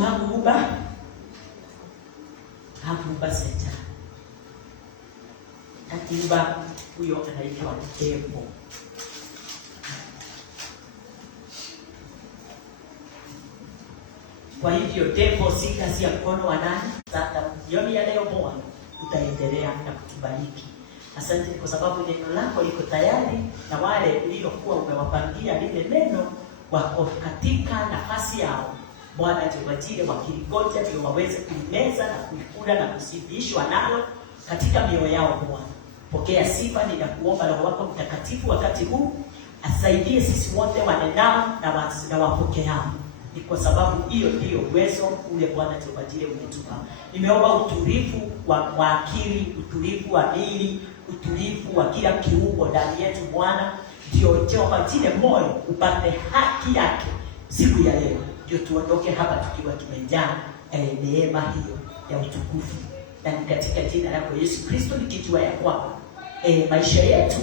Mungu hakuumba Shetani. Akiumba huyo anaitwa Devil. Kwa hivyo Devil si kazi ya mkono wa nani? Sasa jioni ya leo Bwana utaendelea na kutubariki. Asante kwa sababu neno lako liko tayari, na wale uliokuwa umewapangia lile neno wako katika nafasi yao. Bwana tuwajie wakilingoja ndio waweze kulimeza na kuikula na kusibishwa nalo katika mioyo yao. Bwana, pokea sifa, ninakuomba Roho wako Mtakatifu wakati huu asaidie sisi wote wanenao na wapokeao. Ni kwa sababu hiyo ndio uwezo ule Bwana tuwajie umetupa. Nimeomba utulivu wa akili, utulivu wa miili, utulivu wa kila kiungo ndani yetu Bwana, ndio tuwajie moyo upate haki yake siku ya leo. Ndio tuondoke hapa tukiwa tumejaa neema hiyo ya utukufu. Na katika jina lako Yesu Kristo nikijua ya kwamba maisha yetu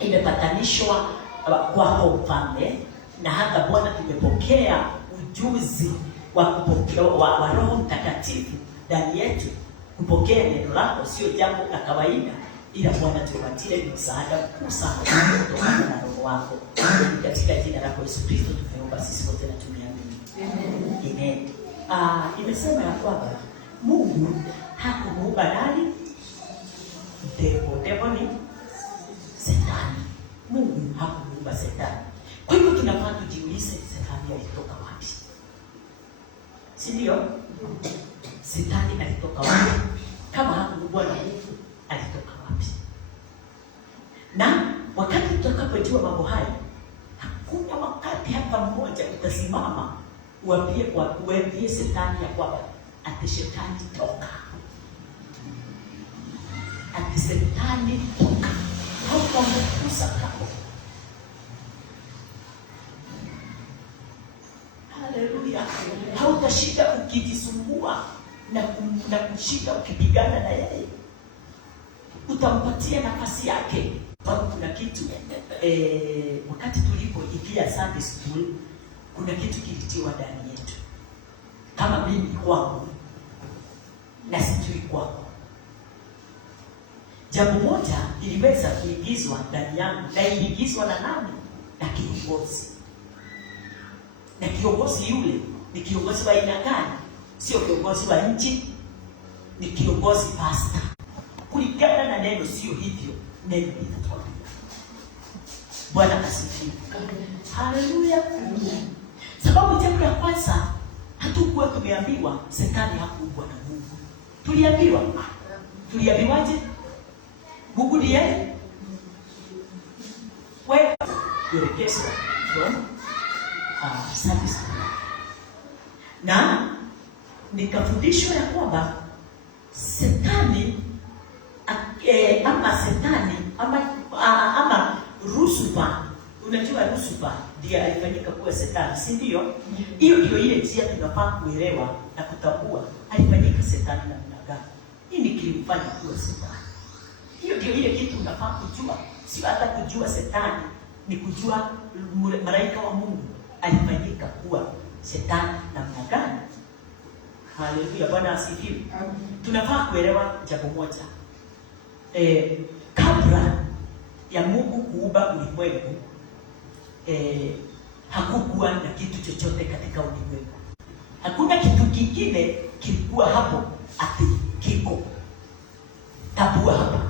imepatanishwa kwako Mfalme, na hata Bwana tumepokea ujuzi wa Roho Mtakatifu ndani yetu. Kupokea neno lako sio jambo la kawaida, ila Bwana tupatie msaada mkuu sana kutokana na Roho wako. Katika jina lako Yesu Kristo tumeomba sisi wote na tumeamini. Amen. Imesema ya kwamba Mungu hakumuumba nani? Devil ni Shetani. Mungu hakumuumba Shetani. Kwa hivyo tunafaa tujiulize, Shetani alitoka wapi? Si ndio? Shetani alitoka wapi? Kama hakuumbwa na Mungu, alitoka wapi? Na wakati tutakapojua mambo haya, hakuna wakati hata mmoja utasimama uambie Shetani ya kwamba ati Shetani toka. Ati Shetani toka. Hautamkusa kako. Haleluya. Hautashinda ukijisumbua na kushinda ukipigana na yeye. Utampatia nafasi yake. Sababu kuna kitu wakati tulipoingia Sunday school, kuna kitu kilitiwa ndani yetu. Kama mimi kwangu na sijui kwako. Jambo moja iliweza kuingizwa ndani yangu, na iliingizwa na nani? Na kiongozi. Na kiongozi yule ni kiongozi wa aina gani? Sio kiongozi wa nchi, ni kiongozi pastor. Kulingana na neno sio hivyo, neno linatoka. Bwana asifiwe. Haleluya. Sababu jambo la kwanza, hatukuwa tumeambiwa Shetani hakuumbwa na Mungu. Tuliambiwaje? Mungu ndiye wewe kuelekeza from service. Na nikafundishwa ya kwamba Shetani ama Lucifer, unajua Lucifer ndiye alifanyika kuwa Shetani, si ndio? Hiyo ndio ile njia tunafaa kuelewa na kutambua alifanyika Shetani na mnaga. Nini kilimfanya kuwa Shetani? Hiyo ndio ile kitu unafaa kujua. Sio hata kujua Shetani, ni kujua malaika wa Mungu alifanyika kuwa Shetani na mnaga. Haleluya, Bwana asifiwe. Tunafaa kuelewa jambo moja. Kabla ya Mungu kuumba ulimwengu, hakukuwa na kitu chochote katika ulimwengu. Hakuna kitu kingine kilikuwa hapo ati kiko tabua hapa.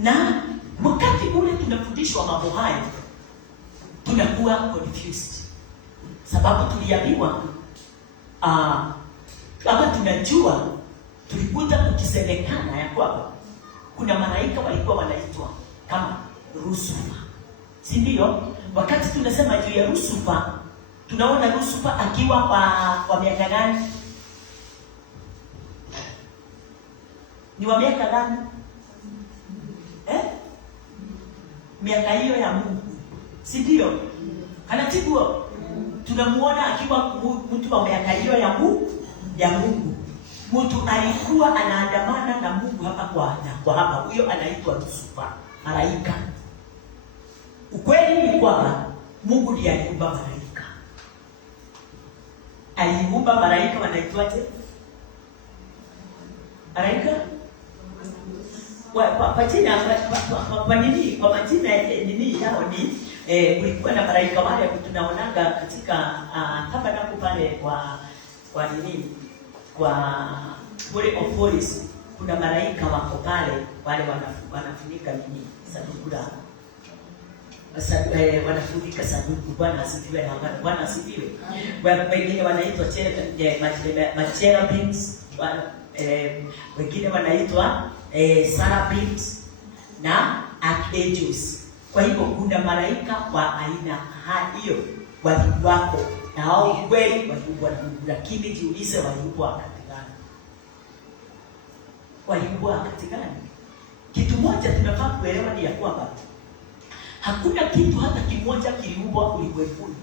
Na wakati ule tunafundishwa mambo haya, tunakuwa confused. Sababu tuliambiwa kama tunajua, tulikuta kukisemekana ya kwamba kuna malaika walikuwa wanaitwa kama Lucifer. Si ndio? Wakati tunasema juu ya Lucifer, tunaona Lucifer akiwa kwa miaka gani? Ni wa miaka gani? Miaka hiyo ya Mungu. Si ndio? Kanatibu tunamuona akiwa mtu wa miaka hiyo ya Mungu. Mtu alikuwa anaandamana na Mungu hapa kwa hapa. Huyo anaitwa Lucifer, malaika. Ukweli ni kwamba Mungu ndiye aliumba malaika. aliumba malaika wanaitwaje? Malaika kwa jina kwa nini, kwa majina nini yao ni kulikuwa na malaika wale tunaonaga katika tabernakulo pale kwa nini, kwa Holy of Holies. Kuna malaika wako pale wale wanafunika nini, sanduku la wanafunika sanduku. Bwana asifiwe na Bwana asifiwe. Wengine wanaitwa cherubims, wengine wanaitwa seraphims na archangels. Kwa hivyo kuna malaika wa aina hiyo waliumbwa, na hao kweli waliumbwa na Mungu. Lakini jiulize, waliumbwa wakati gani? Waliumbwa wakati gani? Kitu moja tunafaa kuelewa ni ya kwamba hakuna kitu hata kimoja kiliumbwa ulimwenguni.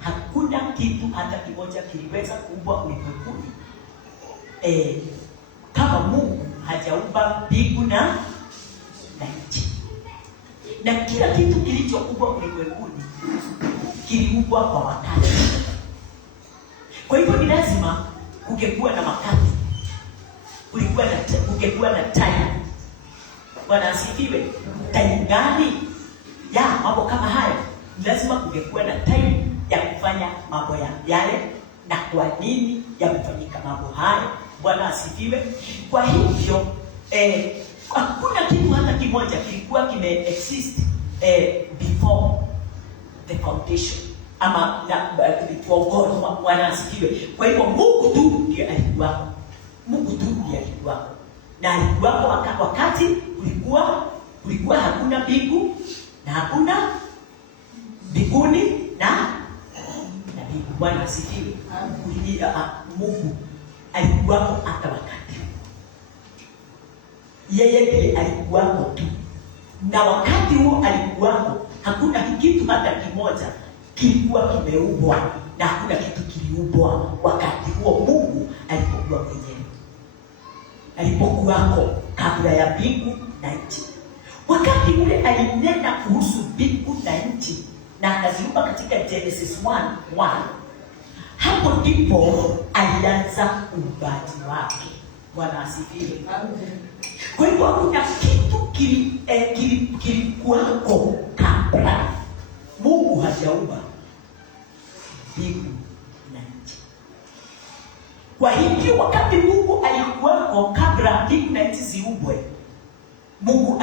Hakuna kitu hata kimoja kiliweza kuumbwa ulimwenguni kama Mungu hajaumba mbingu na nchi. Na kila kitu kilichoumbwa ulimwenguni kiliumbwa kwa wakati. Kwa hivyo ni lazima kungekuwa na wakati, kungekuwa na time. Bwana asifiwe. Time gani ya mambo kama hayo? Lazima kungekuwa na time ya kufanya mambo yale, na kwa nini yamefanyika mambo hayo. Bwana asifiwe. Kwa hivyo hakuna kitu hata kimoja kilikuwa exist before the foundation ama before God. Bwana asifiwe. Kwa hivyo Mungu tu ndiye alikuwa, Mungu tu ndiye alikuwa, na alikuwa wakati kulikuwa hakuna mbingu na hakuna mbinguni na mbingu. Bwana asifiwe. Mungu alikuwa hata wakati, yeye ndiye alikuwa tu, na wakati huo alikuwa hakuna kitu hata kimoja kilikuwa kimeumbwa, na hakuna kitu kiliumbwa wakati huo Mungu alipokuwa mwenyewe, alipokuwako kabla ya mbingu na nchi. Wakati ule alinena kuhusu mbingu na nchi na akaziumba katika Genesis 1:1. Hapo ndipo alianza uumbaji wake. Bwana asifiwe. Kwa hivyo hakuna kitu kilikuwako kabla Mungu hajaumba mbingu na nchi. Kwa hivyo wakati Mungu alikuwako kabla mbingu na nchi ziumbwe, Mungu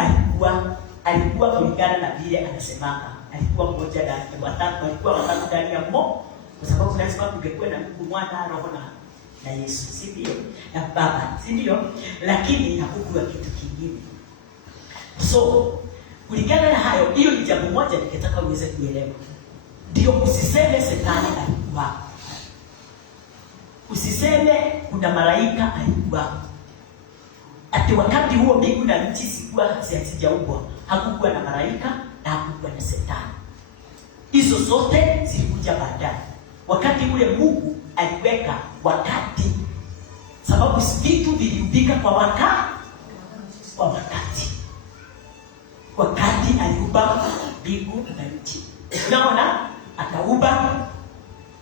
alikuwa kulingana na vile anasemaka, alikuwa mmoja ndani ya watatu, alikuwa watatu ndani ya mmoja, kwa sababu lazima kungekuwa na Mungu, Mwana, Roho na Yesu, si ndio? Na Baba, si ndio? Lakini hakukuwa kitu kingine. So kulingana na hayo, hiyo ni jambo moja ningetaka uweze kuelewa. Ndio usiseme Shetani alikuwa, usiseme kuna malaika alikuwa. Ati wakati huo mbingu na nchi sikuwa hazijaumbwa, hakukuwa na malaika na hakukuwa na Shetani. Hizo zote zilikuja baadaye. Wakati ule Mungu aliweka wakati, sababu vitu viliumbika kwa wakati aliumba mbingu na nchi. Unaona, akaumba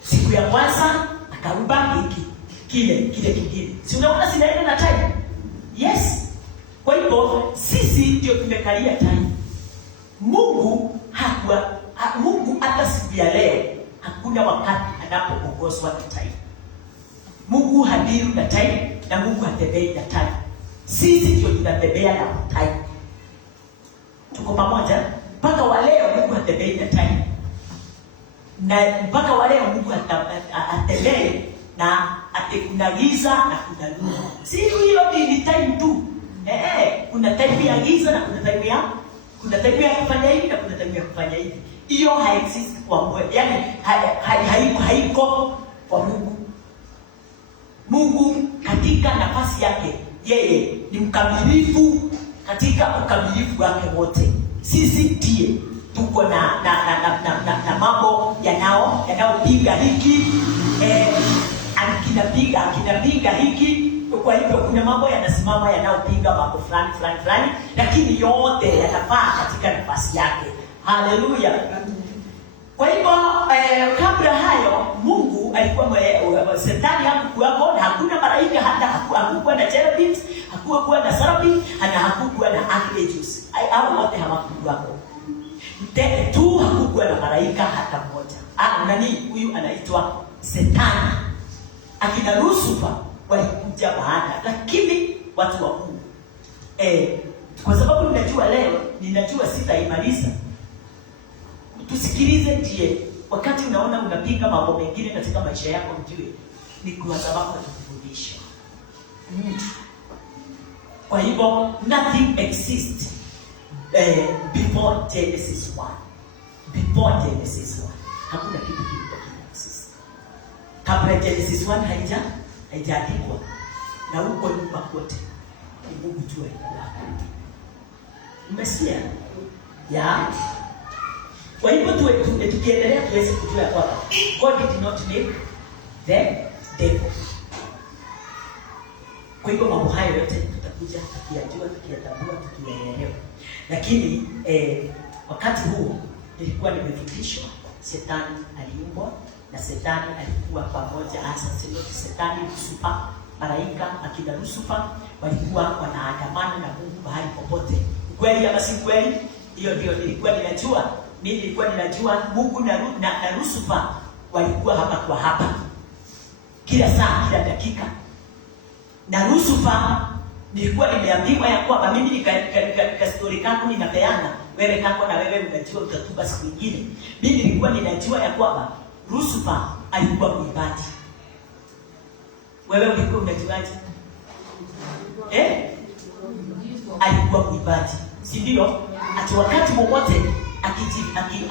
siku ya kwanza, akaumba kile kingine. Si unaona sinaenda na time? Yes. Kwa hivyo sisi ndio tumekalia time. Mungu hata siku ya leo hakuna wakati anapoongozwa na time. Mungu hadiru na time, na Mungu hatembei na time. Sisi ndio tunatembea na time. Tuko pamoja? Mpaka wa leo Mungu hatembei na time. Na mpaka wa leo Mungu hatembei na kuna giza na kuna nuru. Si hiyo ni time tu. Kuna time ya giza na kuna time ya kufanya hivi na kuna time ya kufanya hivi. Hiyo haexist kwa Mungu. Yaani haiko kwa Mungu. Mungu katika nafasi yake, yeye ni mkamilifu katika ukamilifu wake wote. Sisi ndiye tuko na mambo yanayopiga hiki, akinapiga hiki. Kwa hivyo kuna mambo yanasimama yanayopiga mambo fulani, lakini yote yanafaa katika nafasi yake. Haleluya. Kwa hivyo kabla hayo Mungu alikuwa Shetani hakuwa na hakuna malaika, hata hakuwa na cherubims, hakuwa na seraphim, na hakuwa na archangels. Hao wote hawakuwa tu, hakuwa na malaika hata mmoja. Nani huyu anaitwa Shetani? Akina Lucifer walikuja baada, lakini watu wa Mungu kwa sababu ninajua sitaimaliza. Tusikilize ndiye wakati unaona unapiga mambo mengine katika maisha yako, mjue ni kwa sababu atakufundisha. Kwa hivyo nothing exists before Genesis 1. Before Genesis 1 hakuna kitu kilikuwa kinaexist. Kabla Genesis 1 haijaandikwa, na huko nyuma kote ni Mungu tu alikuwa. Umesikia? Ya. Kwa hivyo tukiendelea tuweze kujua kwamba God did not make the devil. Kwa hivyo mambo hayo yote tutakuja tukiyajua, tukiyatambua, tukiyaelewa. Lakini wakati huo nilikuwa nimefundishwa Shetani aliumbwa, na Shetani alikuwa pamoja Shetani Lucifer, malaika akina Lucifer walikuwa wanaandamana na Mungu mahali popote. Kweli ama si kweli? Hiyo ndio nilikuwa ninajua. Mimi nilikuwa ninajua Mungu na Lucifer walikuwa hapa kwa hapa, kila saa, kila dakika. Na Lucifer nilikuwa nimeambiwa ya kwamba mimi nika story kangu ninapeana, wewe kako na wewe unajua utatuba siku nyingine. Mimi nilikuwa ninajua ya kwamba Lucifer alikuwa mwimbaji. Wewe ulikuwa unajuaje? Alikuwa mwimbaji, si ndio? Ati wakati wowote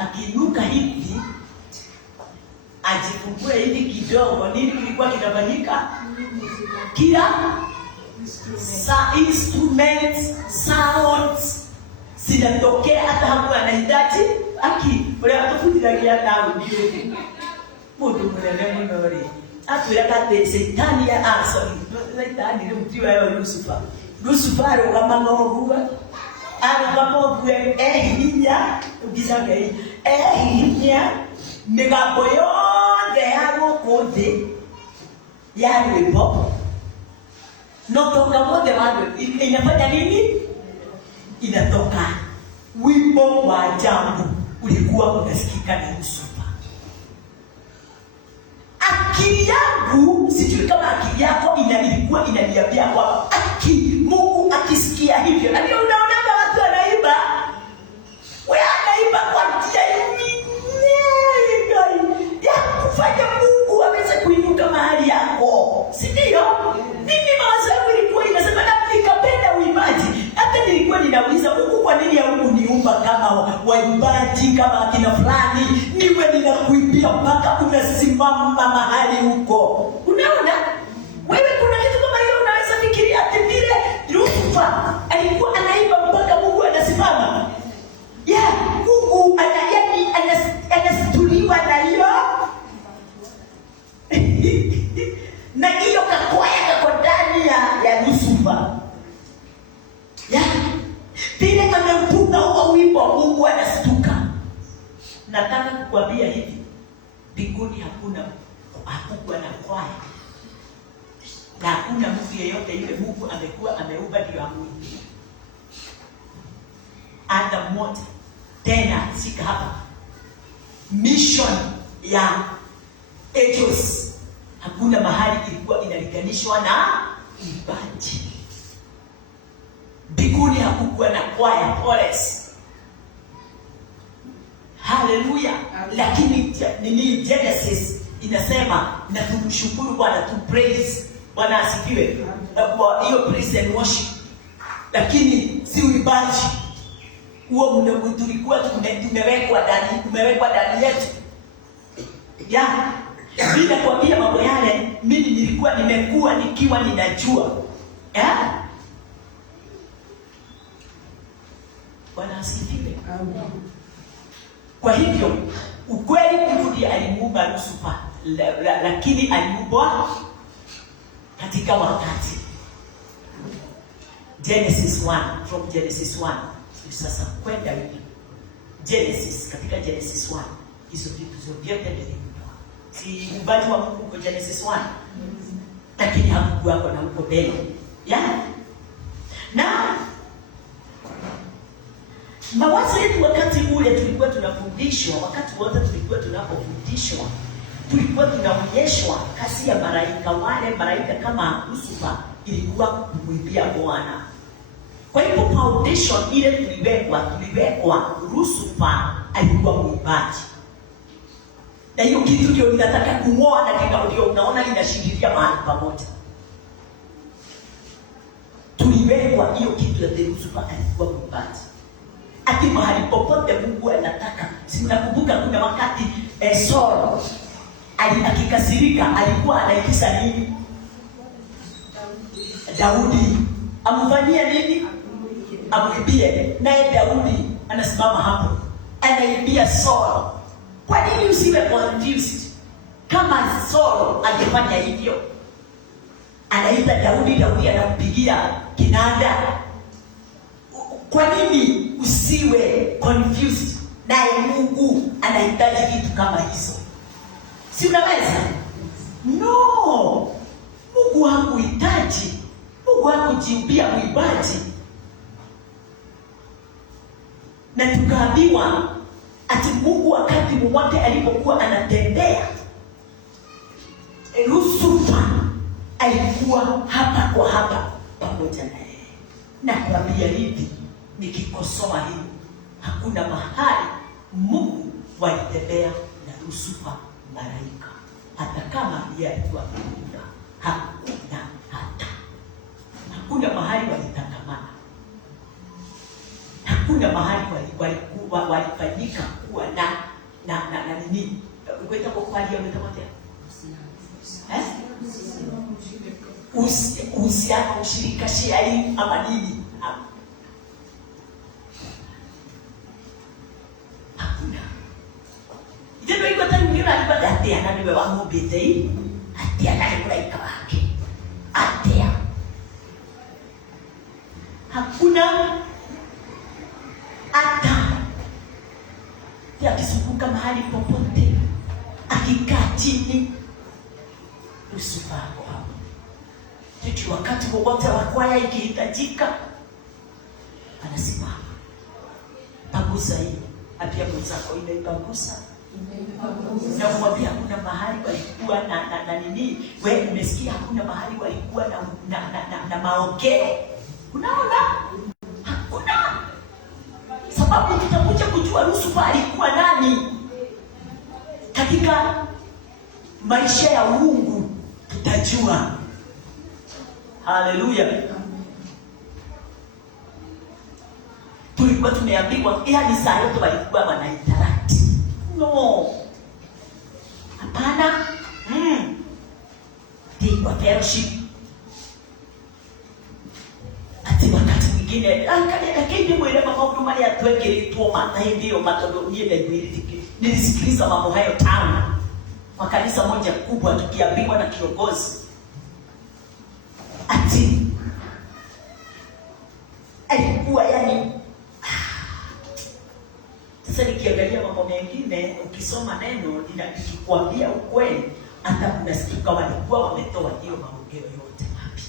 akiinuka hivi ajifungue hivi kidogo, nini kilikuwa kinafanyika? Kila instruments, sounds zinatokea, hata hapo anahitaji ule atufundiragia nao ndio mundu mwenene mnori atwiraka Shetani ya Shetani ndio mtiwa ya Lucifer kama ngovuga kama hinya ukisaga hinya migambo yothe ya gukuthi ya rwimbo notoka mothe wadu inafanya nini? Inatoka wimbo wa ajabu ulikuwa unasikika na Lucifer. Akili yangu sijui kama akili yako ilikuwa inaniambia kwamba Mungu akisikia hivyo, na ndio unaona watu wanaimba, wewe anaimba kwa njia ya kufanya Mungu aweze kuinuka mahali yako, si ndio? Mimi mawazo yangu ilikuwa inasema, na nikapenda uimbaji. Hata nilikuwa ninauliza Mungu, kwa nini hukuniumba kama waimbaji kama akina fulani, niwe ninakuimbia mpaka unasimama mahali huko? Unaona wewe, kuna kitu kama hiyo unaweza fikiria ati vile Lucifer alikuwa anaimba mpaka Mungu anasimama. Mungu anastuliwa na hiyo na hiyo kakwaya kwa ndani ya Lucifer. Vile amempunga huo wimbo, Mungu anastuka. Nataka kukwambia hivi, mbinguni hakukuwa na kwaya, na hakuna mtu yeyote yule Mungu amekuwa ameumba ndio amuimbie. Hata mmoja tena sika hapa. Mission ya angels hakuna mahali ilikuwa inalinganishwa na uimbaji. Mbinguni hakukuwa na choir chorus. Haleluya. Lakini nini Genesis inasema, na tumshukuru Bwana, tu praise Bwana asifiwe kwa hiyo praise and worship. Lakini si uimbaji huo, tulikuwa tumewekwa ndani yetu. Bila kuambia mambo yale, mimi nimekuwa nikiwa ninajua. Bwana asifiwe. Kwa hivyo ukweli Mungu ndiye alimuumba Lucifer, lakini alimuumba katika wakati Genesis 1, from Genesis 1. Sasa kwenda hivi Genesis, katika Genesis 1 hizo vitu vyote viliumbwa. Si uumbaji wa Mungu kwa Genesis 1. Lakini hakukuwa na huko mbele. Na mawazo yetu wakati ule tulikuwa tunafundishwa, wakati wote tulikuwa tunapofundishwa, tulikuwa tunaonyeshwa kazi ya malaika wale, malaika kama Lucifer ilikuwa kumwibia Bwana. Kwa hivyo foundation ile tuliwekwa Lucifer alikuwa mwibaji. Na hiyo kitu ndio ninataka kung'oa, na ndio unaona inashindilia mahali pamoja. Tuliwekwa hiyo kitu ya Lucifer alikuwa mwibaji. Ati mahali popote Mungu anataka. Si mnakumbuka kuna wakati Saul akikasirika alikuwa anaikisa nini? Daudi. Amfanyia nini? Amwibie. Naye Daudi anasimama hapo, anaibia Saul. Kwa nini usiwe confused? Kama Saul angefanya hivyo, anaita Daudi, Daudi anampigia kinanda. Kwa nini usiwe confused? Naye Mungu anahitaji kitu kama hizo. Si unaweza? No. Mungu hakuhitaji. Mungu hakujimbia mwibaji. Na tukaambiwa ati Mungu wakati mmoja alipokuwa anatembea, Lucifer alikuwa hapa kwa hapa pamoja naye. Na kuambia hivi, nikikosoa hili, hakuna mahali Mungu walitembea na Lucifer malaika. Hata kama yeye alikuwa Mungu, hakuna mahali walitangamana. Hakuna mahali walifanyika kuwa na nini? Kwenda kwa kwali umetapotea. Uhusiano, ushirika, shari ama nini? Hakuna. Ndio iko tani mimi alipata atia na niwe wangu bidei. Atia na malaika wake. Atia. Hakuna hata akizunguka mahali popote, akikaa chini, Lucifer hapo. Hicho wakati wowote wa kwaya ikihitajika, anasimama. Pagusa hii, apia mwenzako imeipagusa. Na kumwambia hakuna mahali walikuwa na nini. Wewe umesikia hakuna mahali walikuwa na maongeo. Unaona? Hakuna. Sababu tutakuja kujua Lucifer alikuwa nani katika maisha ya Mungu, tutajua. Haleluya. Tulikuwa tumeambiwa ni saa yote walikuwa wanainteract. No. Hapana. Kwa fellowship. Ati wakati mwingine lakini mwelewa mambo mali atwekeretwo mata ndio matodo niende nilisikiliza mambo hayo tano kwa kanisa moja kubwa, tukiambiwa na kiongozi ati alikuwa sasa nikiangalia mambo mengine, ukisoma neno linakuambia ukweli, hata unasikia walikuwa wametoa hiyo maongeo yote wapi.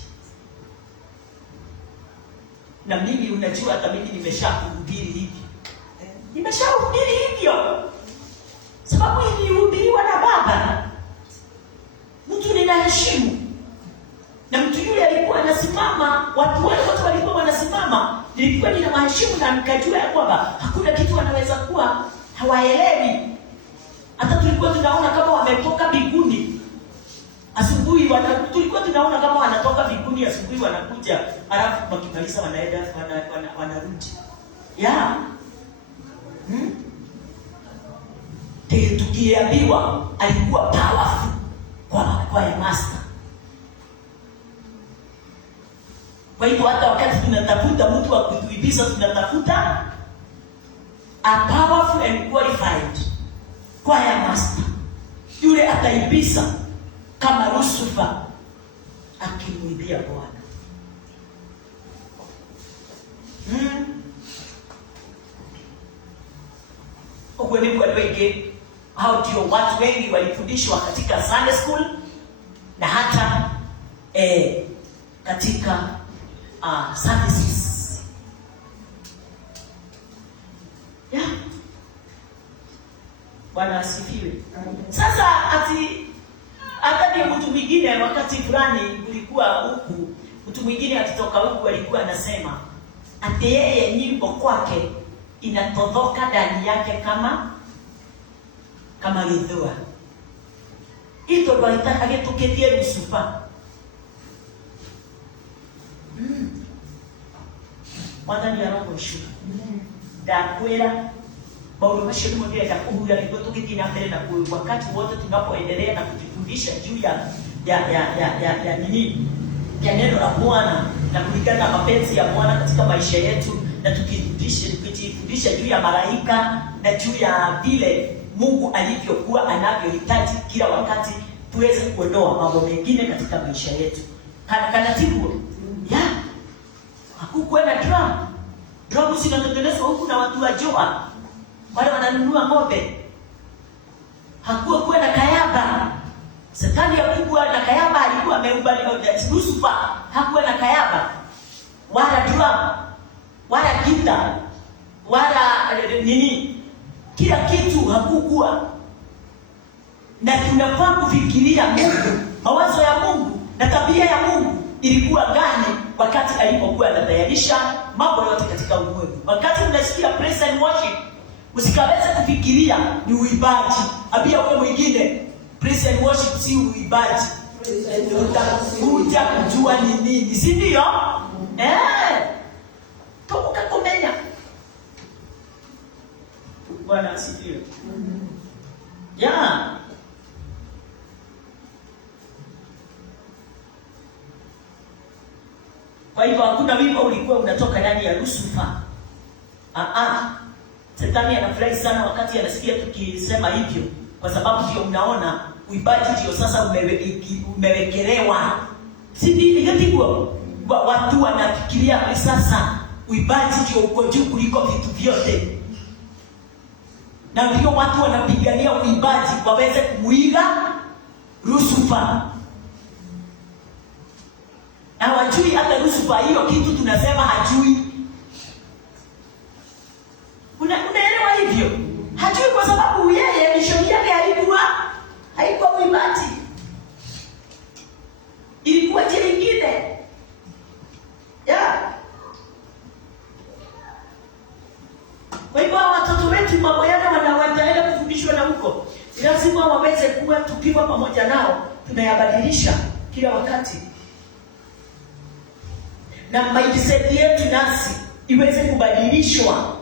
Na mimi unajua, hata mimi nimeshahubiri hivi. Nimeshahubiri hivyo. Sababu ilihubiriwa na Baba. Mtu ninaheshimu. Na mtu yule alikuwa anasimama, watu wote walikuwa wanasimama. Nilikuwa nina maheshimu na nikajua ya kwamba hakuna kitu wanaweza kuwa hawaelewi. Hata tulikuwa tunaona kama wametoka mbinguni. Asubuhi tulikuwa tunaona kama wanatoka mbinguni asubuhi wanakuja, alafu wakimaliza wanaenda wanarudi. Tukiambiwa alikuwa powerful kwa ya master. Kwa hivyo hata wakati tunatafuta mtu wa kutuibisa, tunatafuta a powerful and qualified choir master. Yule ataibisa kama Lucifer akimwibia Bwana. Ogwe ni kwa wenge Hao ndio watu wengi walifundishwa katika Sunday school na hata katika services. Bwana asifiwe. Sasa hata ni mtu mwingine wakati fulani ulikuwa huku, mtu mwingine akitoka huku alikuwa anasema ati yeye nyimbo kwake inatodhoka ndani yake kama githua. Ito baita agetuketie rusufa. Mwathani arogocwo. Ndakwira maundu macio nimo ndirenda kuhuria niguo tugithii na mbere na wakati wote tunapoendelea na kujifundisha juu ya nini ya neno la Bwana na kulingana na mapenzi ya Bwana katika maisha yetu, na tukijifundisha juu ya malaika na juu ya vile Mungu alivyokuwa anavyohitaji kila wakati tuweze kuondoa mambo mengine katika maisha yetu. Kanatibu hakukuwa na drum zinatengenezwa huku na watu wa Joa wale wananunua ng'ombe. Hakuwa na kayaba. Shetani alikuwa na kayaba, alikuwa ameubali Lucifer. Hakuwa na kayaba wala drum wala gita wala nini, kila kitu hakukuwa. Na tunafaa kufikiria Mungu, mawazo ya Mungu na tabia ya Mungu ilikuwa gani wakati alipokuwa anatayarisha mambo yote katika ulimwengu. Wakati unasikia praise and worship, usikaweze kufikiria ni uibaji. Abia wewe mwingine, praise and worship si uibaji. Utakuja kujua ni nini, si ndio? Toka kumenya. Bwana asifiwe. Kwa hivyo hakuna wimbo ulikuwa unatoka ndani ya Lucifer. Shetani anafurahi sana wakati anasikia tukisema hivyo, kwa sababu ndio mnaona uibaji ndio sasa umewekelewa. Si ndio? Watu wanafikiria sasa uibaji ndio uko juu kuliko vitu vyote. Na ndio watu wanapigania uibaji waweze kumuiga Lucifer. Na wajui hata Lucifer hiyo kitu tunasema hajui. Unaelewa hivyo? Hajui kwa sababu yeye mishoni yake haikuwa uibaji. Ilikuwa njia nyingine. Kwa hivyo watoto wetu mambo yale wanaenda kufundishwa na huko, lazima waweze kuwa tukiwa pamoja nao, tunayabadilisha kila wakati. Na mindset yetu nasi iweze kubadilishwa,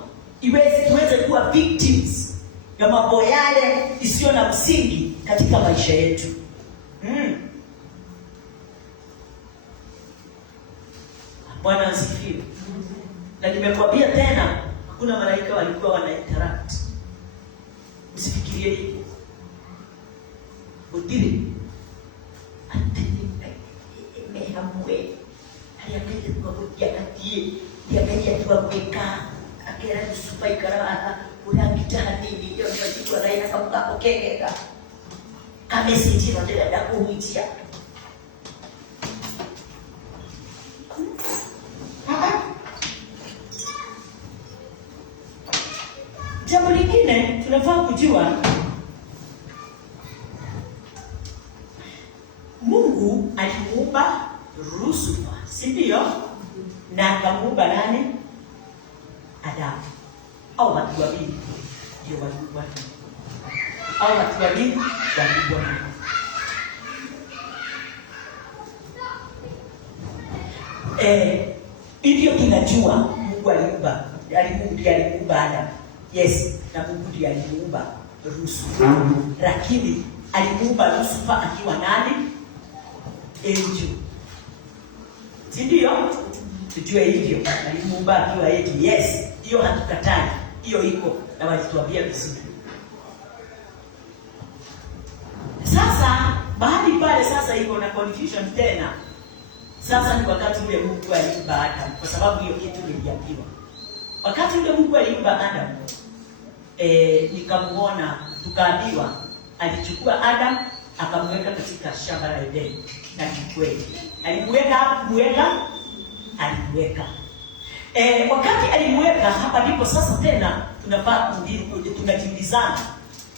tuweze kuwa victims ya mambo yale isiyo na msingi katika maisha yetu. Bwana asifiwe. Na nimekwambia tena, hakuna malaika walikuwa wana interact. Usifikirie hivyo. Udiri mehamwe hayakete kwa kutiakatie diakatia tuwa kweka akera Lucifer ikara urangitani hiyo ndio kwa raina kama okeka kama sisi ndio ndio kuhuitia. Jambo lingine tunafaa kujua, Mungu alimuumba Lucifer, si ndio? Na akamuumba nani? Adamu. Au watu wawili ndio waliumbwa. Au watu wawili waliumbwa. Hivyo tunajua Mungu alimuumba Adamu. Yes, na Mungu ndiye alimuumba Lucifer. Lakini alimuumba Lucifer akiwa nani? Angel. Si ndio? Tujue hivyo. Alimuumba akiwa angel. Yes, hiyo hatukatai. Hiyo iko na walituambia vizuri. Sasa bahati pale sasa iko na confusion tena. Sasa ni wakati ule Mungu aliumba Adamu, kwa sababu hiyo kitu niliambiwa. Wakati ule Mungu aliumba Adamu, nikamuona tukaambiwa alichukua Adam akamweka katika shamba la Edeni. Na ni kweli alimweka. Wakati alimweka hapa ndipo sasa tena tunafaa tunajiulizana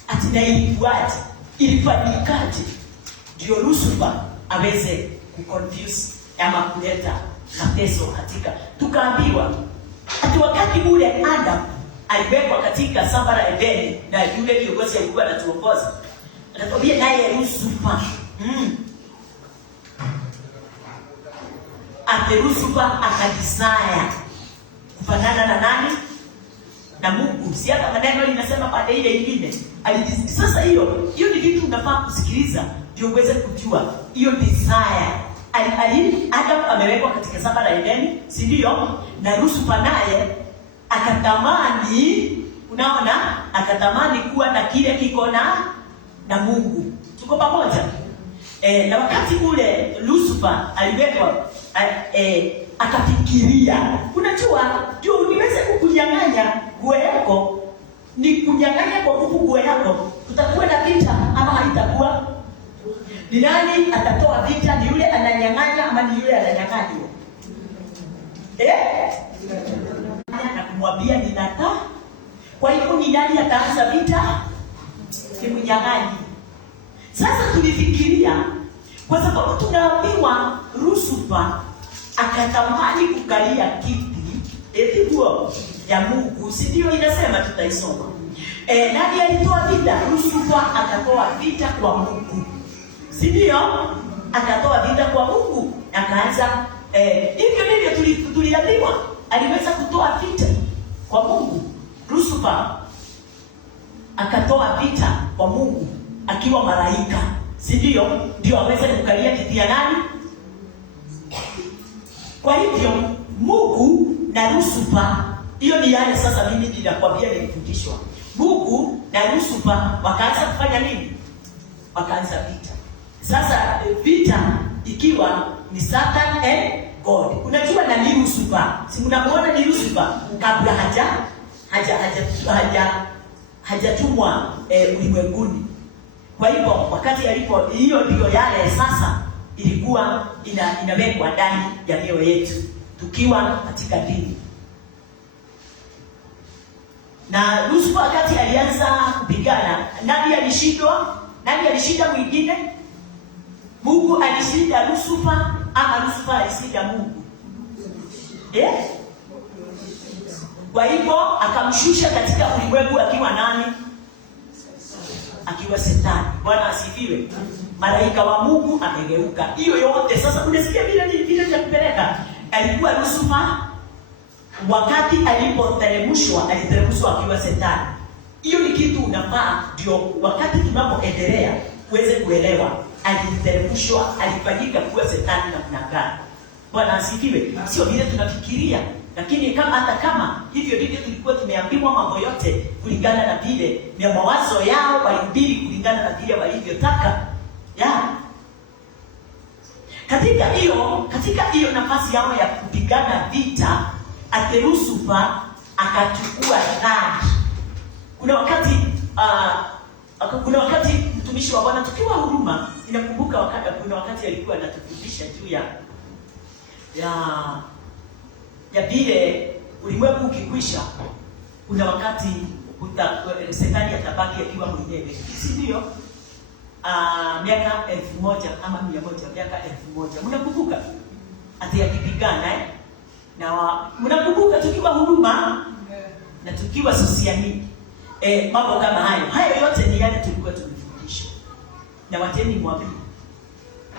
ati na ilifanyikaje ndio Lucifer aweze kuconfuse ama kuleta mateso katika. Tukaambiwa ati wakati ule Adam aliwekwa katika shamba la Edeni na yule kiongozi alikuwa anatuongoza, anatwambia naye Lucifer Lucifer akadesire kufanana na nani? Na Mungu. Si hata maneno linasema pande ile nyingine. Sasa hiyo ni kitu unafaa kusikiliza ndio uweze kujua hiyo desire. Adam amewekwa katika shamba la Edeni, si ndio? Na Lucifer naye akatamani, unaona, akatamani kuwa na kile kiko na Mungu. Tuko pamoja? Na wakati ule Lucifer aliwekwa akafikiria, unajua ndio niweze kukunyang'anya nguo yako, ni kunyang'anya kwa nguo yako, tutakuwa na vita ama haitakuwa? Ni nani atatoa vita? Ni yule ananyang'anya ama ni yule ananyang'anywa? Na kumwambia ninataka. Kwa hivyo ni nani ataanza vita? Ni mnyang'anyi. Sasa tulifikiria, kwa sababu tunaambiwa Lucifer akatamani kukalia kiti huo ya Mungu, si ndio? Inasema tutaisoma. Nani alitoa vita? Lucifer akatoa vita kwa Mungu, si ndio? Akatoa vita kwa Mungu, akaanza hivyo ndivyo tuliambiwa aliweza kutoa vita kwa Mungu. Lucifer akatoa vita kwa Mungu akiwa malaika, si ndio? Ndio aweze kukalia kiti ya nani? Kwa hivyo Mungu na Lucifer, hiyo ni yale sasa mimi ninakwambia nilifundishwa. Mungu na Lucifer wakaanza kufanya nini? Wakaanza vita. Sasa vita ikiwa ni Satan and God. Unajua na ni Lucifer. Si mnamuona ni Lucifer kabla hajatumwa ulimwenguni. Kwa hivyo wakati alipo, hiyo ndio yale sasa ilikuwa inawekwa ndani ya mioyo yetu tukiwa katika dini. Na Lucifer wakati alianza kupigana, nani alishindwa? Nani alishinda mwingine? Mungu alishinda Lucifer ama Lucifer alishinda Mungu? Kwa hivyo akamshusha katika ulimwengu akiwa nani? Akiwa Shetani. Bwana asifiwe. Malaika wa Mungu amegeuka. Hiyo yote sasa unasikia vile ya kupeleka. Alikuwa Lucifer wakati aliteremshwa akiwa Shetani. Hiyo ni kitu unafaa ndio wakati tunapoendelea uweze kuelewa. Aliteremshwa, alifanyika kuwa Shetani na kunagana. Bwana asifiwe. Sio vile tunafikiria. Lakini hata kama hivyo ndivyo tulikuwa tumeambiwa mambo yote kulingana na vile na mawazo yao walihubiri kulingana na vile walivyotaka. Katika hiyo nafasi yao ya kupigana vita, Lucifer akachukua dhambi. Kuna wakati mtumishi wa Bwana tukiwa huduma, inakumbuka kuna wakati alikuwa anatufundisha juu ya vile ulimwengu ukikwisha, kuna wakati Shetani atabaki akiwa mwenyewe, si ndio? Miaka 1000 ama 100, miaka 1000. Mnakumbuka ati akipigana na mnakumbuka tukiwa huduma na tukiwa sosiani, mambo kama hayo yote ni yale tulikuwa tumefundishwa. Na wateni mwambie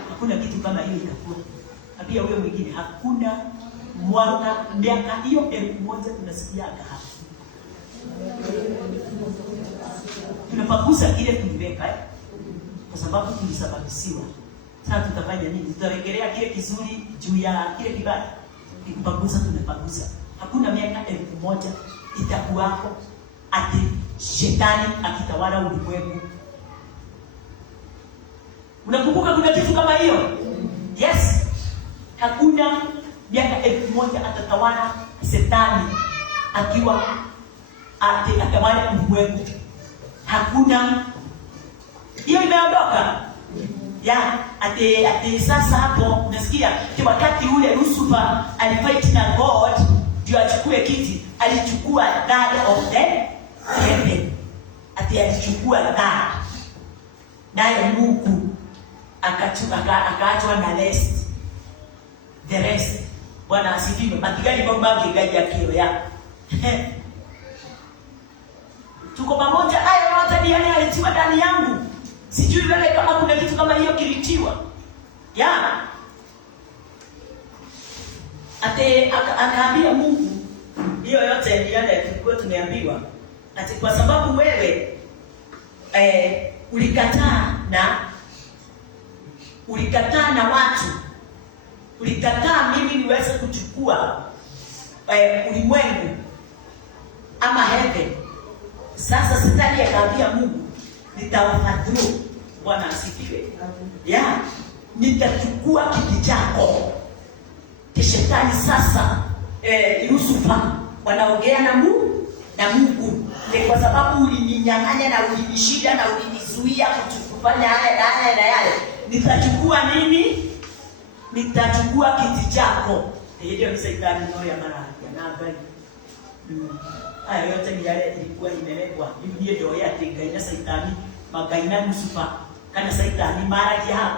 hakuna kitu kama hiyo itakuwa. Pia wewe mwingine hakuna miaka hiyo 1000 tunasikiaga hapa. Tunapagusa kile tuliweka kwa sababu tulisababishiwa. Sasa tutafanya nini? Tutarejelea kile kizuri juu ya kile kibaya. Tukipagusa tunapagusa. Hakuna miaka 1000 itakuwako ati Shetani akitawala ulimwengu. Unakumbuka kuna kitu kama hiyo? Yes. Hakuna miaka 1000 atatawala Shetani akiwa atawala ulimwengu. hakuna. Hiyo imeondoka. Ya, ati sasa hapo unasikia wakati ule Lucifer alifight na God ndio achukue kiti, alichukua that of the heaven. Ati alichukua that. Naye Mungu akaachwa na rest. The rest. Bwana asifiwe. Matigani mambo ngegaja kio ya. Tuko pamoja. Haya yote ni yale yalitiwa ndani yangu. Sijui wewe kama kuna kitu kama hiyo kilitiwa. Ya. Akaambia Mungu, hiyo yote ni yale tulikuwa tumeambiwa. Ati kwa sababu wewe ulikataa na watu. Ulikataa mimi niweze kuchukua ulimwengu ama heaven. Sasa Shetani akaambia Mungu, nitawafadhuru. Bwana asifiwe. Ya, nitachukua kiti chako. Shetani sasa Lucifer wanaongea na Mungu. Ni kwa sababu ulininyang'anya na ulinishinda na ulinizuia kufanya haya na yale. Nitachukua nini? Nitachukua kiti chako. Ndio ni Shetani ndio ya mara ya nabai. Haya yote ni yale ilikuwa imewekwa. Biblia ndio yatengaina Shetani magaina Lucifer kana Shetani mara ya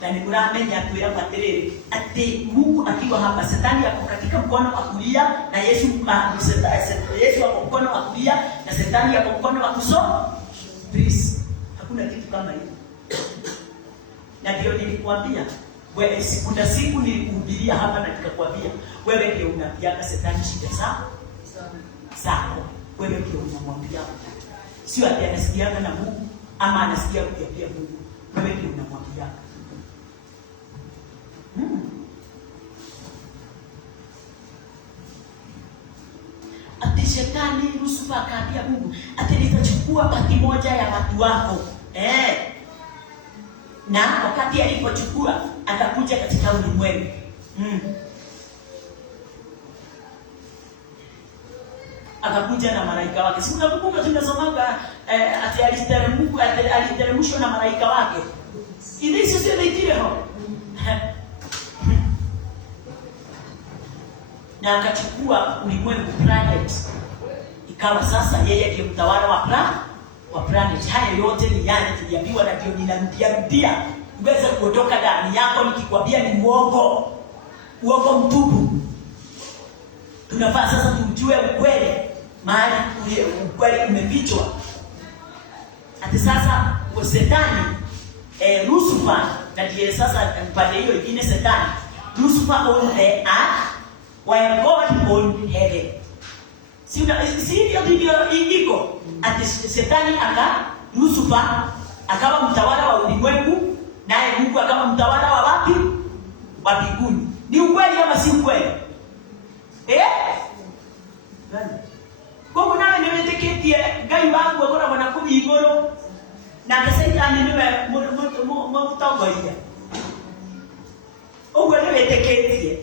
na nikuramenya kwira patiriri ati Mungu akiwa hapa, Shetani yako katika mkono wa kulia na Yesu wako mkono wa kulia na Shetani yako mkono wa kushoto. Please, hakuna kitu kama hiyo. Na ndio nilikwambia wewe, kuna siku nilikuhubiria hapa na nikakwambia wewe ndio unapiaga Shetani shida zako. Wewe ndio unamwambia. Sio ati anasikiana na Mungu ama anasikia kuambia Mungu. Wewe ndio unamwambia. Ati Shetani Lucifer akaambia Mungu, ati nitachukua pati moja ya watu wako. Na wakati alipochukua akakuja katika ulimwengu. Akakuja na malaika wake. Si unakumbuka tunasomanga ati aliteremshwa na malaika wake. Ile sio ile hapo. Na akachukua ulimwengu, planet. Ikawa sasa yeye ndiye mtawala wa planet. Haya yote ni yale tuliambiwa na ndio ninarudia. Uweze kuondoka ndani yako nikikwambia ni uongo mtupu. Tunafaa sasa tujue ukweli, mahali ukweli umefichwa. Ati sasa kwa Shetani Lucifer na ndiye sasa pande hiyo ingine Shetani. Lucifer on the earth while God on heaven. Si ndio iko. Ati Shetani Lucifer akawa mtawala wa ulimwengu, naye Mungu akawa mtawala wa wapi? Wa mbinguni. Ni ukweli ama si ukweli? Kwa nawe niweteketie Ngai wangu akora mwana kubi igoro na Shetani niwe mutongoria. Ogwe niweteketie.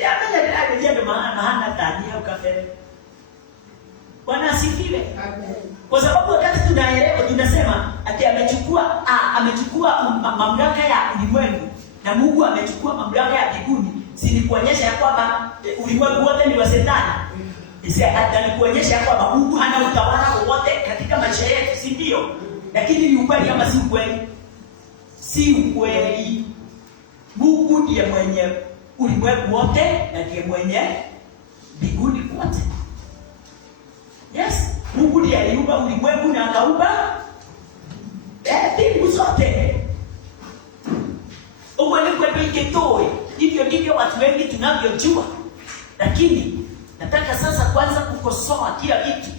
Ya ndio maana tani au kafere. Bwana asifiwe. Amen. Kwa sababu wakati tunaelewa tunasema ati amechukua mamlaka ya ulimwengu na Mungu amechukua mamlaka ya mbinguni. Si ni kuonyesha ya kwamba ulimwengu wote ni wa Shetani. Hata ni kuonyesha kwamba Mungu hana utawala wowote katika maisha yetu, si ndio? Lakini ni ukweli ama si ukweli? Si ukweli. Mungu ndiye mwenye ulimwengu wote na ndiye mwenye mbinguni wote. Yes, Mungu ndiye aliumba ulimwengu na akaumba mbingu zote. Ukweli kwa pekee hivyo ndivyo watu wengi tunavyojua. Lakini nataka sasa kwanza kukosoa kila kitu.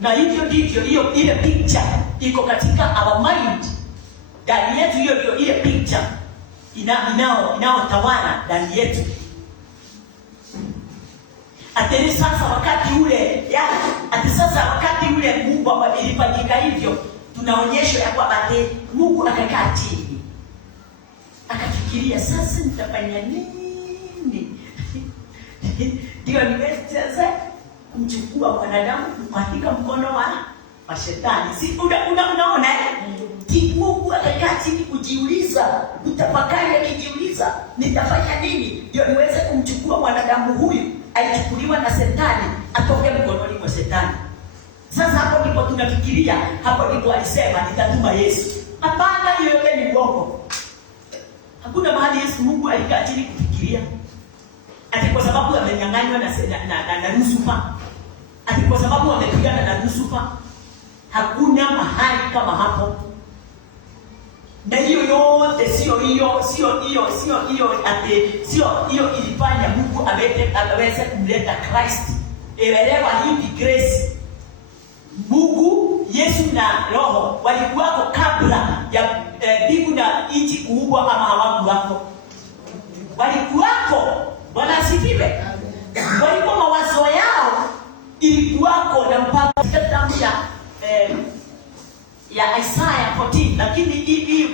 Na hivyo ndivyo hiyo ile picture iko katika our mind. Ndani yetu hiyo ndio ile picture inaotawala ndani yetu. Ati sasa wakati ule Mungu ilifanyika hivyo, tunaonyeshwa ya kwamba Mungu akakaa chini. Akafikiria sasa nitafanya nini? Ndio nimecheza kumchukua mwanadamu katika mkono wa shetani. Si unaona Mungu akakaa chini kujiuliza, kutafakari akijiuliza, nitafanya nini ndio niweze kumchukua mwanadamu huyu alichukuliwa na shetani atoke mkononi mwa shetani. Sasa hapo ndipo tunafikiria, hapo ndipo alisema nitatuma Yesu. Hapana, hiyo yote ni uongo. Hakuna mahali Yesu Mungu alikaa chini kufikiria ati kwa sababu amenyang'anywa na Lucifer, ati kwa sababu amepigana na Lucifer. Hakuna mahali kama hapo. Na hiyo yote sio hiyo ilifanya Mungu aweze kumleta Christ. Elewa hivi, grace. Mungu, Yesu na Roho walikuwako kabla ya mbingu na nchi kuumbwa, ama hawakuwako? Walikuwako. Bwana asifiwe. Walikuwa mawazo yao ilikuwako na mpaka kitabu ya Isaiah 14, lakini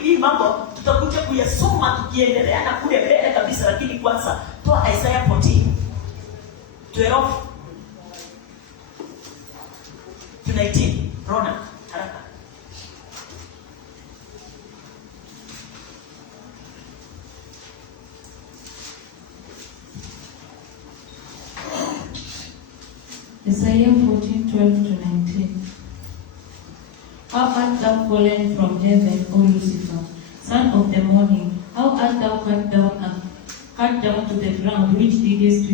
hii mambo tutakuja kuyasoma tukiendelea na kule mbele kabisa, lakini kwanza toa Isaiah 14:12 to 19. Rona haraka. Isaiah 14:12 to 19. How art thou fallen from heaven, O Lucifer, son of the morning? How art thou cut down to the ground, which didst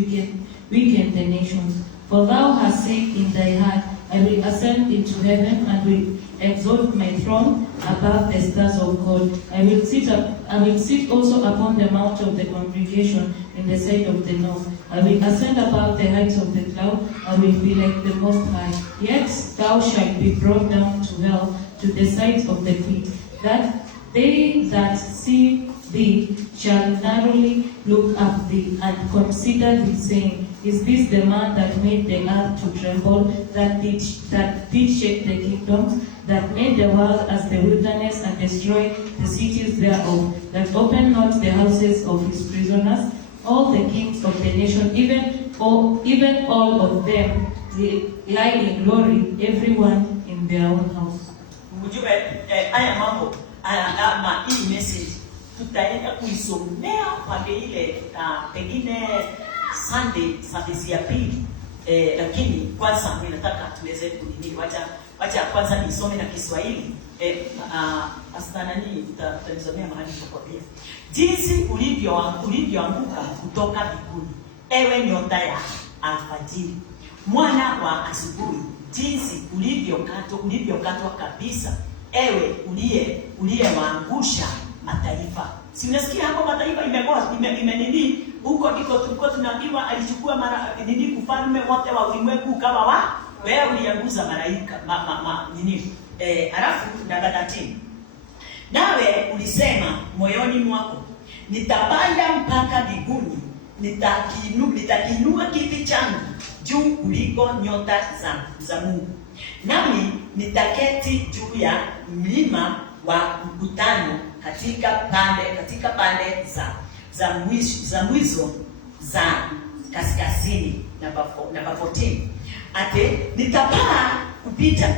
weaken the nations? For thou hast said in thy heart, I will ascend into heaven, and will exalt my throne above the stars of God. I will sit also upon the mount of the congregation in the side of the north. I will ascend above the heights of the cloud. I will be like the Most High. Yet thou shalt be brought down to hell, to the sides of the pit, that they that see thee shall narrowly look at thee, and consider thee, saying, Is this the man that made the earth to tremble, that did shake the kingdoms, that made the world as the wilderness, and destroyed the cities thereof, that opened not the houses of his prisoners? All the kings of the nation, even all of them, lie in glory, everyone in their own house. Mjue haya mambo ama hii message tutaenda kuisomea pande ile pengine Sunday service ya pili, lakini kwanza ninataka tuweze kunini, wacha kwanza nisome na Kiswahili. Astanani tutanisomea mahali popote. Jinsi ulivyoanguka kutoka mbinguni, ewe nyota ya alfajiri, mwana wa asubuhi, jinsi ulivyokatwa kabisa, ewe uliyewaangusha mataifa. Si unasikia hapo, mataifa imenini huko ndiko tulikuwa tunaambiwa alichukua ufalme wote wa ulimwengu kama wewe ulianguza malaika halafu namba 13. Nawe ulisema moyoni mwako, nitapanda mpaka mbinguni, nitakiinua kiti changu juu kuliko nyota za Mungu, nami nitaketi juu ya mlima wa mkutano katika pande za mwizo za kaskazini. Namba 14. Ate nitapaa kupita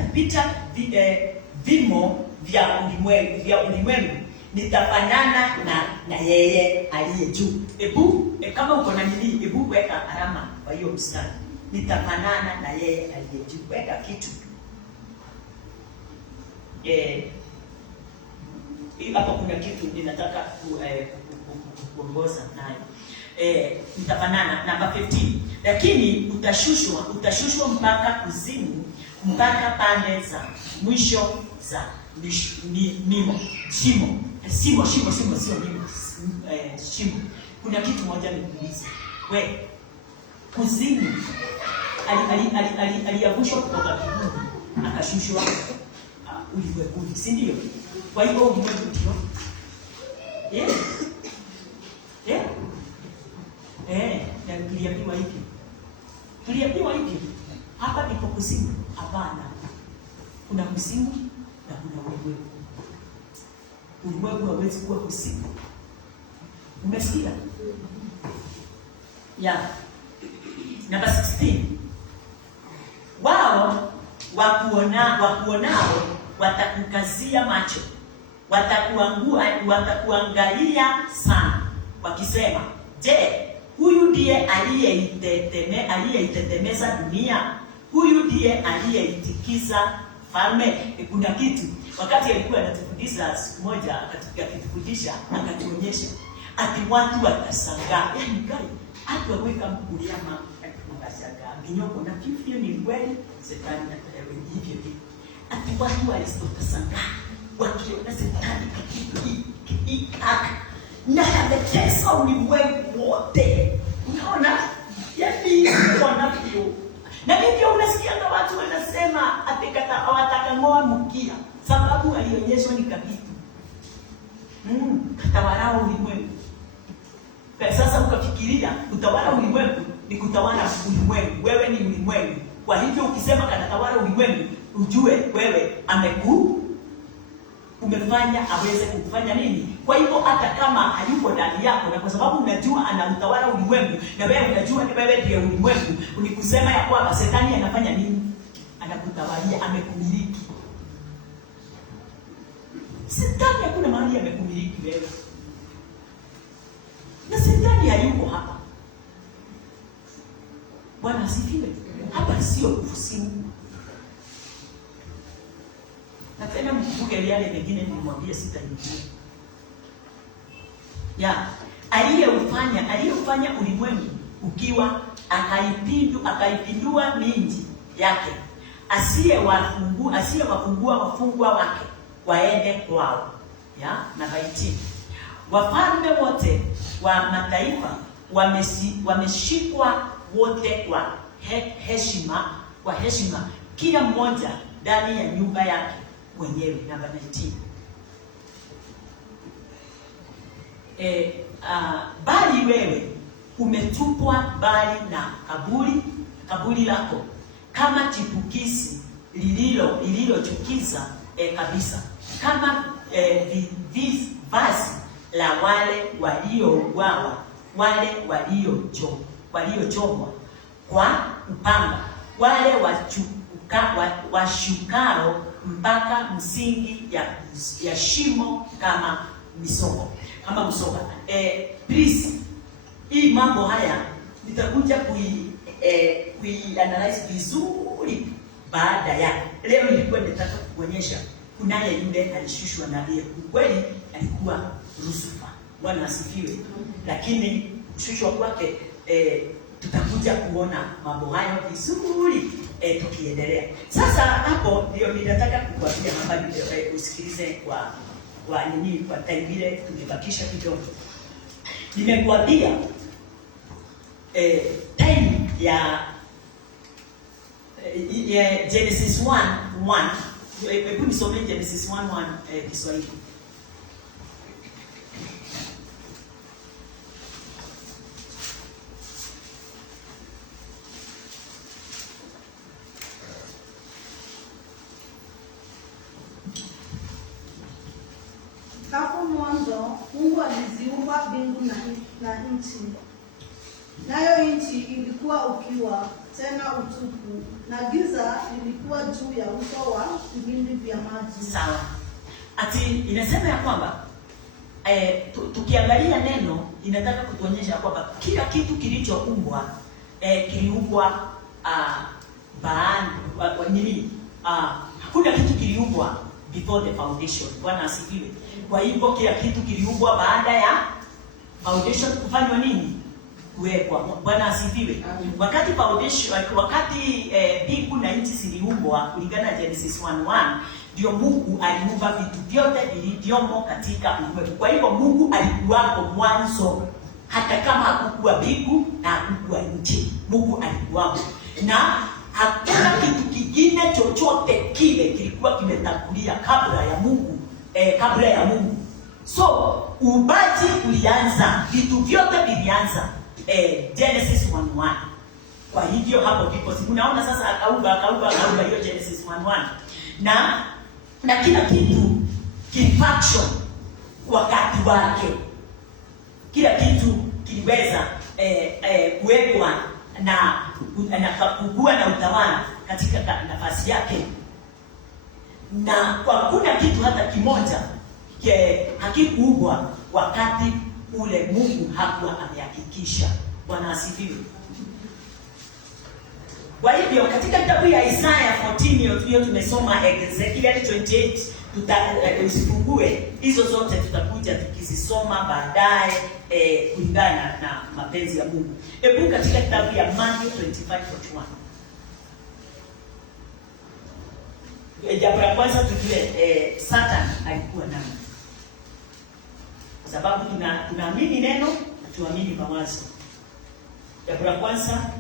vimo vya ulimwengu, nitafanana na yeye aliye juu. Kama uko na nini, weka alama kwa hiyo mstari. Nitafanana na yeye aliye juu. Weka kitu. Hapo kuna kitu ninataka kuongoza nayo. Nitafanana. Namba 15. Lakini utashushwa mpaka kuzimu, mpaka pande za mwisho za shimo. Kuna kitu moja nikuulize. Kuzimu aliavushwa kutoka mbinguni akashushwa ulimwenguni, si ndio? Kwa hivyo ulimwengu ndio na tuliambiwa hivi hapa ndipo kuzimu. Hapana, kuna kuzimu na kuna ulimwengu. Ulimwengu hauwezi kuwa kuzimu. Umesikia? Namba 16. wao wakuonao watakukazia macho, watakuangalia sana, wakisema, je, huyu ndiye aliyeitetemeza dunia? Huyu ndiye aliyeitikisa falme? Kuna kitu wakati alikuwa anatufundisha siku moja, akatufundisha akatuonyesha ati watu watashangaa, yaani gani hatu waweka mkuliama akashangaa ginyoko na kifio ni kweli shetani ataelewa hivyo hivyo. Ati watu walistotashangaa wakiona shetani hii na ametesa ulimwengu wote. Unaona? Yaani wanavyo. Na hivyo unasikia na watu wanasema atakata watakang'oa mkia sababu alionyeshwa ni kabitu. Katawala ulimwengu. Sasa ukafikiria utawala ulimwengu ni kutawala ulimwengu. Wewe ni ulimwengu. Kwa hivyo ukisema kanatawala ulimwengu, ujue wewe umefanya aweze kufanya nini? Kwa hivyo hata kama hayuko ndani yako, na kwa sababu unajua anautawala ulimwengu na wewe unajua ni wewe ndiye ulimwengu, unikusema ya kwamba shetani anafanya nini? Anakutawalia, amekumiliki. Shetani hakuna mahali amekumiliki wewe. Na shetani hayuko hapa. Bwana asifiwe. Hapa sio ofisini. Na tena mkumbuke yale mengine nilimwambia sitaingia. Aliyefanya ulimwengu ukiwa akaipindua miji yake. Asiyewafungua wafungwa wake waende kwao. Na 19. Wafalme wote wa mataifa wameshikwa wote kwa heshima, kila mmoja ndani ya nyumba yake mwenyewe. Namba 19. Bali wewe umetupwa mbali na kaburi lako kama chipukizi lililochukiza kabisa, kama vazi la wale waliouawa, wale waliochomwa kwa upanga, wale washukao mpaka msingi ya shimo kama msoga. Please, hii mambo haya nitakuja analyze vizuri baada ya leo. Nilikuwa nataka kuonyesha kunaye yule alishushwa na yeye, kweli alikuwa Lucifer. Bwana asifiwe. Lakini kushushwa kwake tutakuja kuona mambo hayo vizuri tukiendelea. Sasa hapo ndio ninataka kukwambia hapa, usikilize kwa time ile tumebakisha kidogo. Nimekuambia time ya Genesis 1:1. Hebu nisome Genesis 1:1 Kiswahili. Hapo mwanzo Mungu aliziumba mbingu na nchi. Nayo nchi ilikuwa ukiwa tena utupu, na giza lilikuwa juu ya uso wa vilindi vya maji. Sawa. Ati inasema ya kwamba tukiangalia neno inataka kutuonyesha kwamba kila kitu kilichoumbwa kiliumbwa hakuna kitu kiliumbwa before the foundation. Bwana asifiwe. Kwa hivyo kila kitu kiliumbwa baada ya foundation kufanywa nini? Kuwekwa. Bwana asifiwe. Wakati foundation, wakati mbingu na nchi ziliumbwa kulingana na Genesis 1:1, ndio Mungu aliumba vitu vyote vilivyomo katika ulimwengu. Kwa hivyo Mungu alikuwako mwanzo, hata kama hakukuwa mbingu na hakukuwa nchi. Mungu alikuwako. Na hakuna kitu kingine chochote kile kilikuwa kimetangulia kabla ya Mungu. So uumbaji ulianza, vitu vyote vilianza Genesis 1:1. Kwa hivyo hapo ndipo unaona sasa akaumba hiyo Genesis 1:1. Na kila kitu kilifunction wakati wake. Kila kitu kiliweza kuwekwa na kukua na utawala katika nafasi yake, na kwa kuna kitu hata kimoja hakikuubwa wakati ule Mungu hakuwa amehakikisha. Bwana asifiwe. Kwa hivyo katika kitabu ya Isaya 14 hiyo tumesoma, Ezekiel 28 usifungue hizo zote, tutakuja tukizisoma baadaye kulingana na mapenzi ya Mungu. Hebu katika kitabu ya Matthew 25:41. Jambo la kwanza tujue Satan alikuwa nani, kwa sababu tunaamini neno na tuamini mawazo. Jambo la kwanza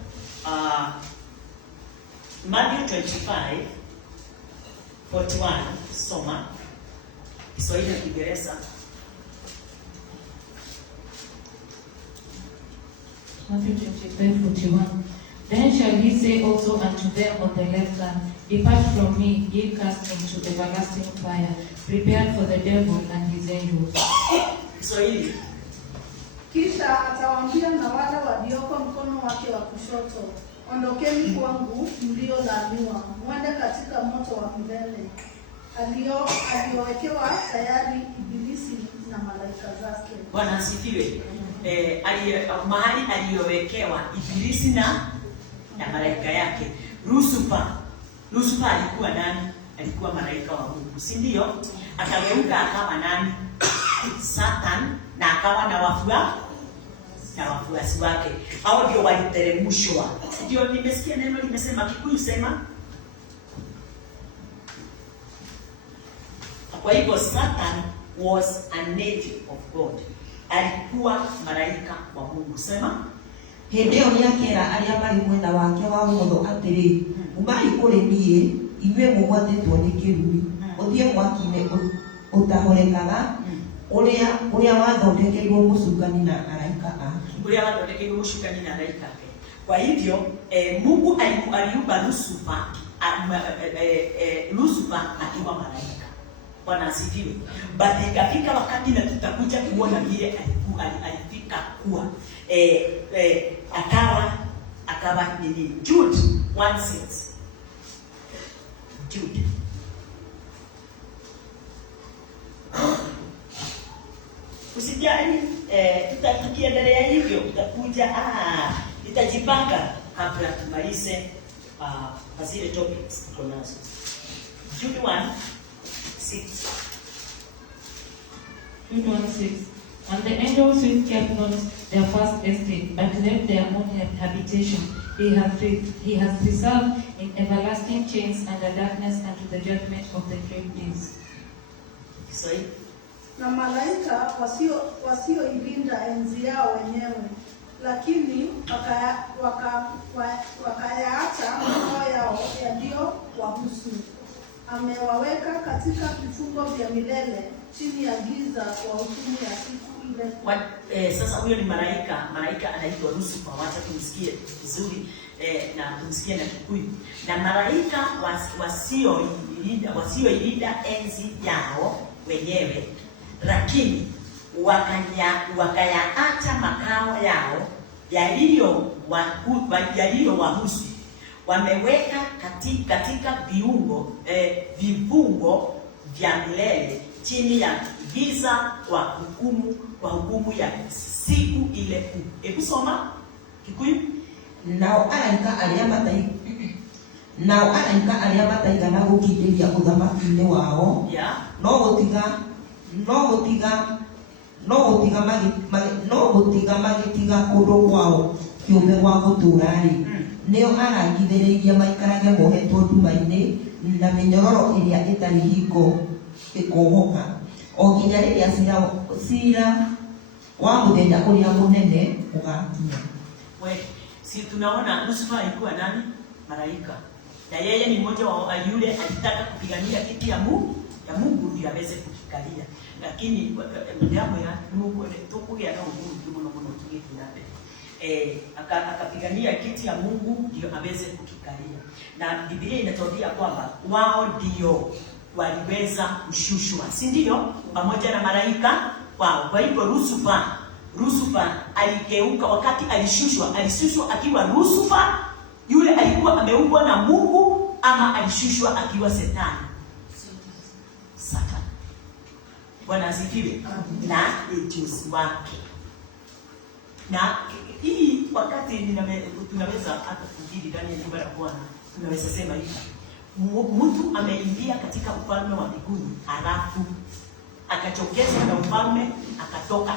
Matthew 25:41, soma Kiswahili na Kiingereza. Matthew 25:41. Then shall he say also unto them on the left hand, Depart from me, ye cast into everlasting fire, prepared for the devil and his angels. Kiswahili. Kisha atawaambia na wale walioko mkono wake wa kushoto, ondokeni kwangu mliolaaniwa, mwende katika moto wa milele aliowekewa tayari Ibilisi na malaika zake. Bwana asifiwe. Mahali aliyowekewa Ibilisi na malaika yake. Lucifer alikuwa nani? Alikuwa malaika wa Mungu, si ndio? Akageuka akawa nani? Satan, na akawa na wafuasi wake. Hao ndio waliteremshwa. Ndio nimesikia neno limesema, Kikuyu sema. Kwa hivyo Satan was an angel of God. Alikuwa malaika wa Mungu. Sema. Hĩndĩ ĩyo nĩakĩra arĩa marĩ mwena wake wa ũmotho atĩrĩ, umai kũrĩ niĩ, inyuĩ mũgwatĩtwo nĩ kĩrumi, ũthiĩ mwaki-inĩ ũtahorekaga, ũrĩa wathondekeirwo mũcukani na araika ake. Kwa hivyo Mungu aliumba Lucifer akiwa malaika. Bwana asifiwe. But ikafika wakati, na tutakuja kuona vile alifika kuwa akawa nini? Jude 1:6. Jude. Usijali, tukiendelea hivyo utakuja itajipanga kabla tumalize zile topics tuko nazo. Jude 1:6. Jude 1:6. And the angels which kept not their first estate, but left their own habitation, he has reserved in everlasting chains under darkness unto the judgment of the great days. Sorry. Na malaika wasioilinda enzi yao wenyewe, lakini wakayaacha makao yao yaliyowahusu. Amewaweka katika vifungo vya milele chini ya giza kwa hukumu ya siku ile. Sasa huyo ni malaika anaitwa Lucifer. Wacha tumsikie vizuri na tumsikie na Kikuyu. Na malaika wasioilinda enzi yao wenyewe, lakini wakayaacha makao yao yaliyowahusu. Wameweka katika vifungo vya milele chini ya giza kwa hukumu ya siku ile kuu. Hebu soma Kikuyu. Nao araika arĩa mataigana gũkindĩria ũthamaki-inĩ wao, no gũtiga magĩtiga kũndũ kwao kĩũmbe gwa gũtũũra-rĩ, nĩo arangithĩrĩirie maikarage mohetwo nduma-inĩ na mĩnyororo ĩrĩa ĩtarĩ hingo ĩkohoka, o nginya rĩrĩa cira wa mũthenya ũrĩa mũnene ũgakinya. Si tunaona Lucifer alikuwa nani? Malaika. Na yeye ni mmoja wa yule alitaka kupigania kiti ya Mungu ndio aweze kukikalia. Lakini jambo ya Mungu tukuya na Mungu mmono tukikinyabe. Akapigania kiti ya Mungu ndio aweze kukikalia. Na Biblia inatuambia kwamba wao ndio waliweza kushushwa, si ndio? Pamoja na malaika wao. Kwa hivyo Lucifer aligeuka wakati alishushwa akiwa Lucifer Yule alikuwa ameumbwa na Mungu ama alishushwa akiwa Shetani? Satan. Bwana asifiwe. Na angels wake. Na hii wakati tunaweza hata kuhubiri ndani ya nyumba ya Bwana, tunaweza sema hivi. Mtu ameingia katika ufalme wa mbinguni, halafu akachokezwa na ufalme, akatoka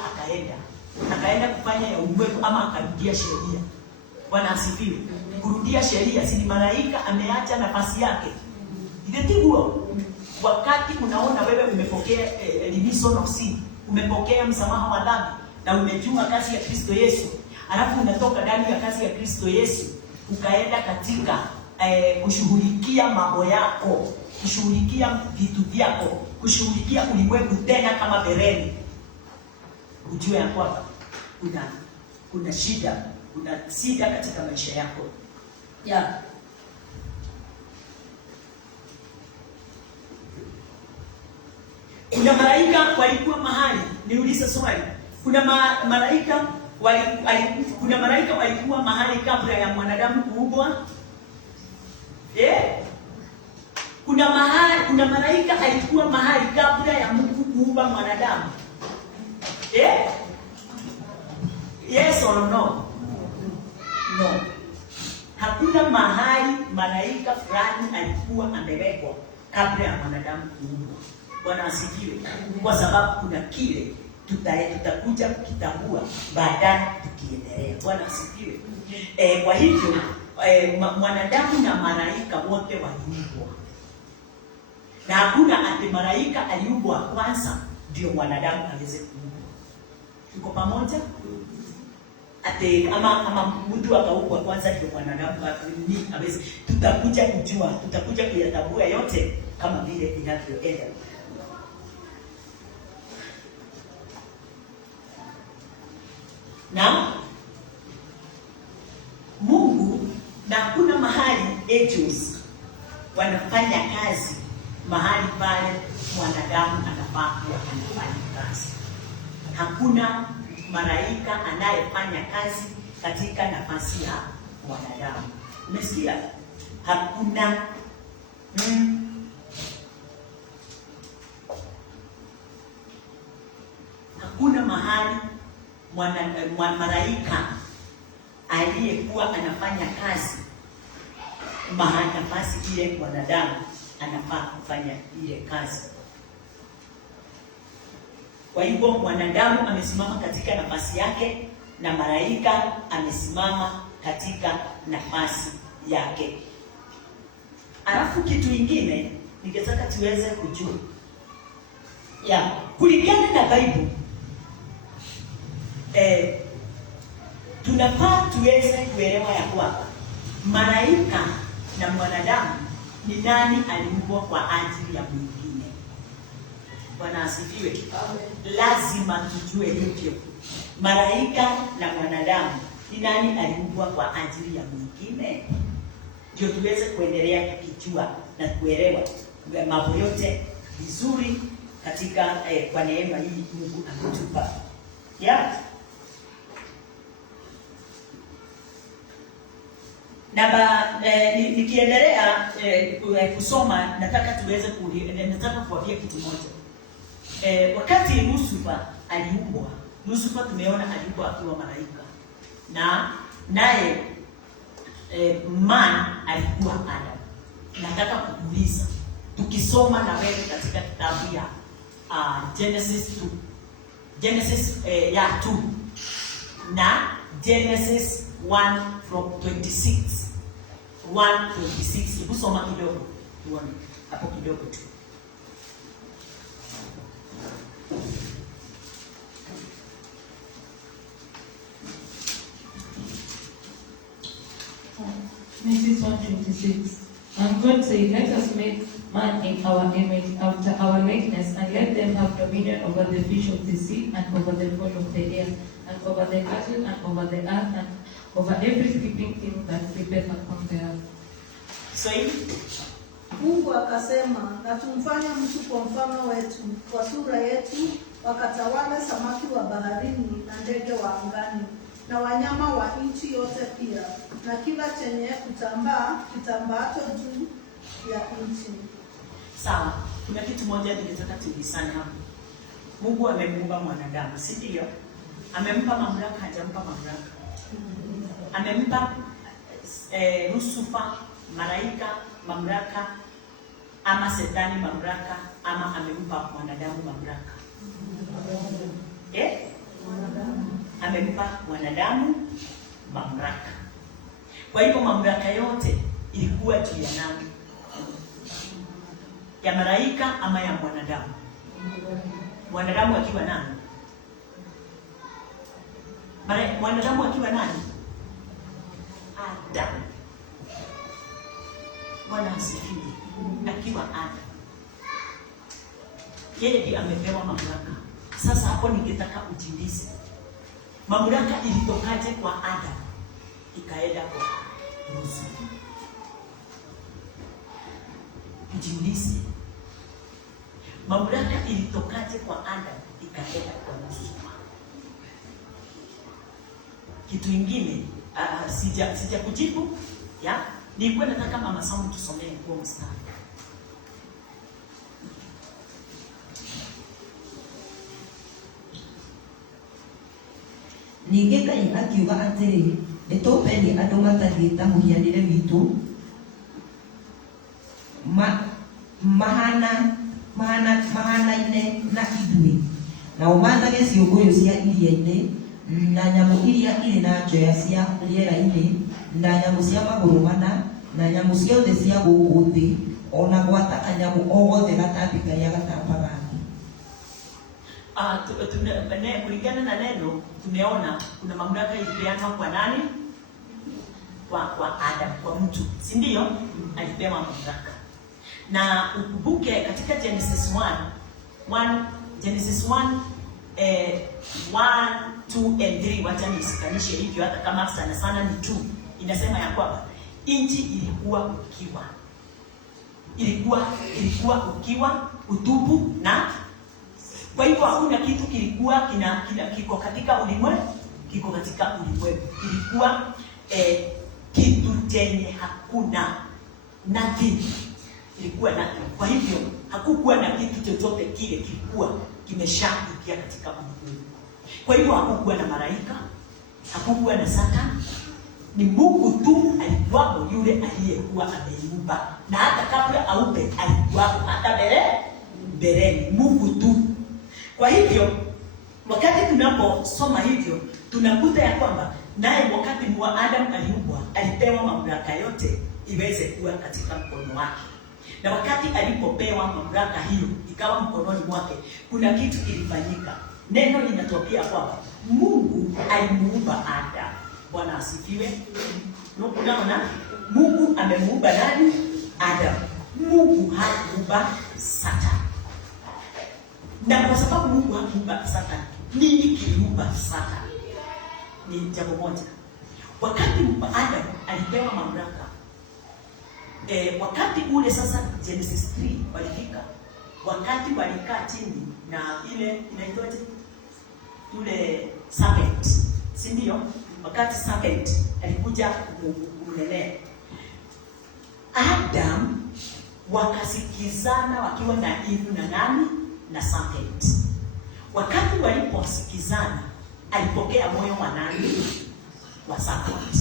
akaenda kufanya ya ulimwengu ama akarudia sheria. Bwana asifiwe. Kurudia sheria, si malaika ameacha nafasi yake. Ndio wakati unaona wewe umepokea remission of sin, umepokea msamaha wa dhambi na umejua kazi ya Kristo Yesu, alafu unatoka ndani ya kazi ya Kristo Yesu ukaenda katika kushughulikia mambo yako, kushughulikia vitu vyako, kushughulikia ulimwengu tena kama bereni, ujue ya kwamba kuna shida katika maisha yako. Kuna malaika walikuwa mahali, niulize swali. Kuna malaika walikuwa mahali kabla ya mwanadamu kuumbwa? Kuna malaika alikuwa mahali kabla ya Mungu kuumba mwanadamu? Yes or no? No. Hakuna mahali malaika fulani alikuwa amewekwa kabla ya mwanadamu kuumbwa. Bwana asifiwe. Kwa sababu kuna kile tutakuja kukitambua baadaye tukiendelea. Bwana asifiwe. Kwa hivyo mwanadamu na malaika wote waliumbwa. Na hakuna ati malaika aliumbwa kwanza ndio mwanadamu aweze kuumbwa. Tuko pamoja? Ati ama mtu akaumbwa kwanza ndio mwanadamu aweze. Tutakuja kuyatambua yote kama vile inavyoenda. Na Mungu, na kuna mahali angels wanafanya kazi mahali pale mwanadamu anafaa kuwa anafanya kazi. Hakuna malaika anayefanya kazi katika nafasi ya mwanadamu. Umesikia? Hakuna hakuna mahali malaika aliyekuwa anafanya kazi mahali nafasi ile mwanadamu anafaa kufanya ile kazi. Kwa hivyo mwanadamu amesimama katika nafasi yake na malaika amesimama katika nafasi yake. Alafu kitu kingine ningetaka tuweze kujua kulingana na Bible, tunafaa tuweze kuelewa ya kwamba malaika na mwanadamu ni nani aliumbwa kwa ajili ya mwingine. Bwana asifiwe. Lazima tujue hivyo. Malaika na mwanadamu ni nani aliumbwa kwa ajili ya mwingine, ndio tuweze kuendelea tukijua na kuelewa mambo yote vizuri katika kwa neema hii Mungu ametupa. Nikiendelea kusoma nataka kuambia kitu moja. Wakati Lucifer aliumbwa, Lucifer tumeona aliumbwa akiwa malaika. Na naye man alikuwa Adam. Nataka kukuuliza, tukisoma na wewe katika kitabu ya Genesis 2 na Genesis 1 from 26. Hebu soma kidogo tuone hapo kidogo tu. Genesis 1:26. And God said, let us make man in our image, after our likeness, and let them have dominion over the fish of the sea, and over the fowl of the air, and over the cattle, and over the earth, and over every creeping thing that creepeth upon the earth. So Mungu akasema, na tumfanye mtu kwa mfano wetu, kwa sura yetu, wakatawale samaki wa baharini na ndege wa angani, na wanyama wa nchi yote pia, na kila chenye kutambaa kitambaacho juu ya nchi. Sawa, kuna kitu moja ningetaka tulisane hapo. Mungu amemuumba mwanadamu, si ndio? Amempa mamlaka, hajampa mamlaka. Amempa Lucifer, malaika mamlaka, ama Shetani mamlaka, ama amempa mwanadamu mamlaka? Amempa mwanadamu mamlaka. Kwa hivyo mamlaka yote ilikuwa juu ya nani? Ya malaika ama ya mwanadamu? Mwanadamu akiwa nani? Mwanadamu akiwa nani? Adam. Bwana asifiwe. Akiwa Adam, yeye ndiye amepewa mamlaka. Sasa hapo ningetaka ujiulize, mamlaka ilitokaje kwa Adam ikaenda kwa Musa? Ujiulize, mamlaka ilitokaje kwa Adam ikaenda kwa Musa? Kitu kingine sija kujibu ya nilikuwa nataka mama Samu tusomee kwa mstari. Ningĩ Ngai akiuga atĩrĩ, nĩtũmbeni andũ matathiĩ ta mũhianĩre witũ, mahanaine na ithuĩ, nao maathage ciũngũyũ cia iria-inĩ, na nyamũ iria irĩ na njoya cia rĩera-inĩ, na nyamũ cia magũrũ mana, na nyamũ ciothe cia gũkũ thĩ, ona gwata kanyamũ o gothe gatambi karĩa gatambaga thĩ. Kulingana na neno tumeona kuna mamlaka ilipeanwa kwa nani? Kwa Adam, kwa mtu, si ndio? Alipewa mamlaka. Na ukumbuke katika Genesis 1, Genesis 1 1, 2 and 3, wacha nisikanishe hivyo hata kama sana sana ni 2. Inasema ya kwamba nchi ilikuwa ukiwa. Ilikuwa ukiwa, utupu, na kwa hivyo hakuna kitu kilikuwa kiko katika ulimwengu, kiko katika ulimwengu. Ilikuwa kitu chenye hakuna, nothing. Ilikuwa nothing. Kwa hivyo hakukuwa na kitu chochote kile kilikuwa kimeshaingia katika ulimwengu. Kwa hivyo hakukuwa na malaika, hakukuwa na Satan. Ni Mungu tu alikuwa yule aliyekuwa ameumba, na hata kabla aumbe alikuwa hata mbeleni, Mungu tu. Kwa hivyo wakati tunaposoma hivyo tunakuta ya kwamba naye wakati Adam aliumbwa alipewa mamlaka yote iweze kuwa katika mkono wake. Na wakati alipopewa mamlaka hiyo ikawa mkononi mwake, kuna kitu kilifanyika. Neno linatokea kwamba Mungu alimuumba Adam. Bwana asifiwe. Unaona? Mungu amemuumba nani? Adam. Mungu hakuumba Satan. Na kwa sababu Mungu hakuumba Satan, nini kiliumba Satan? Ni jambo moja. Wakati Adam alipewa mamlaka, wakati ule sasa Genesis 3 walifika, wakati walikaa chini na ile inaitwaje? Yule serpent, si ndio? Wakati serpent alikuja kumnenea Adam, wakasikizana wakiwa na Eve na nani? Na serpent. Wakati waliposikizana, alipokea moyo wa nani? Wa serpent.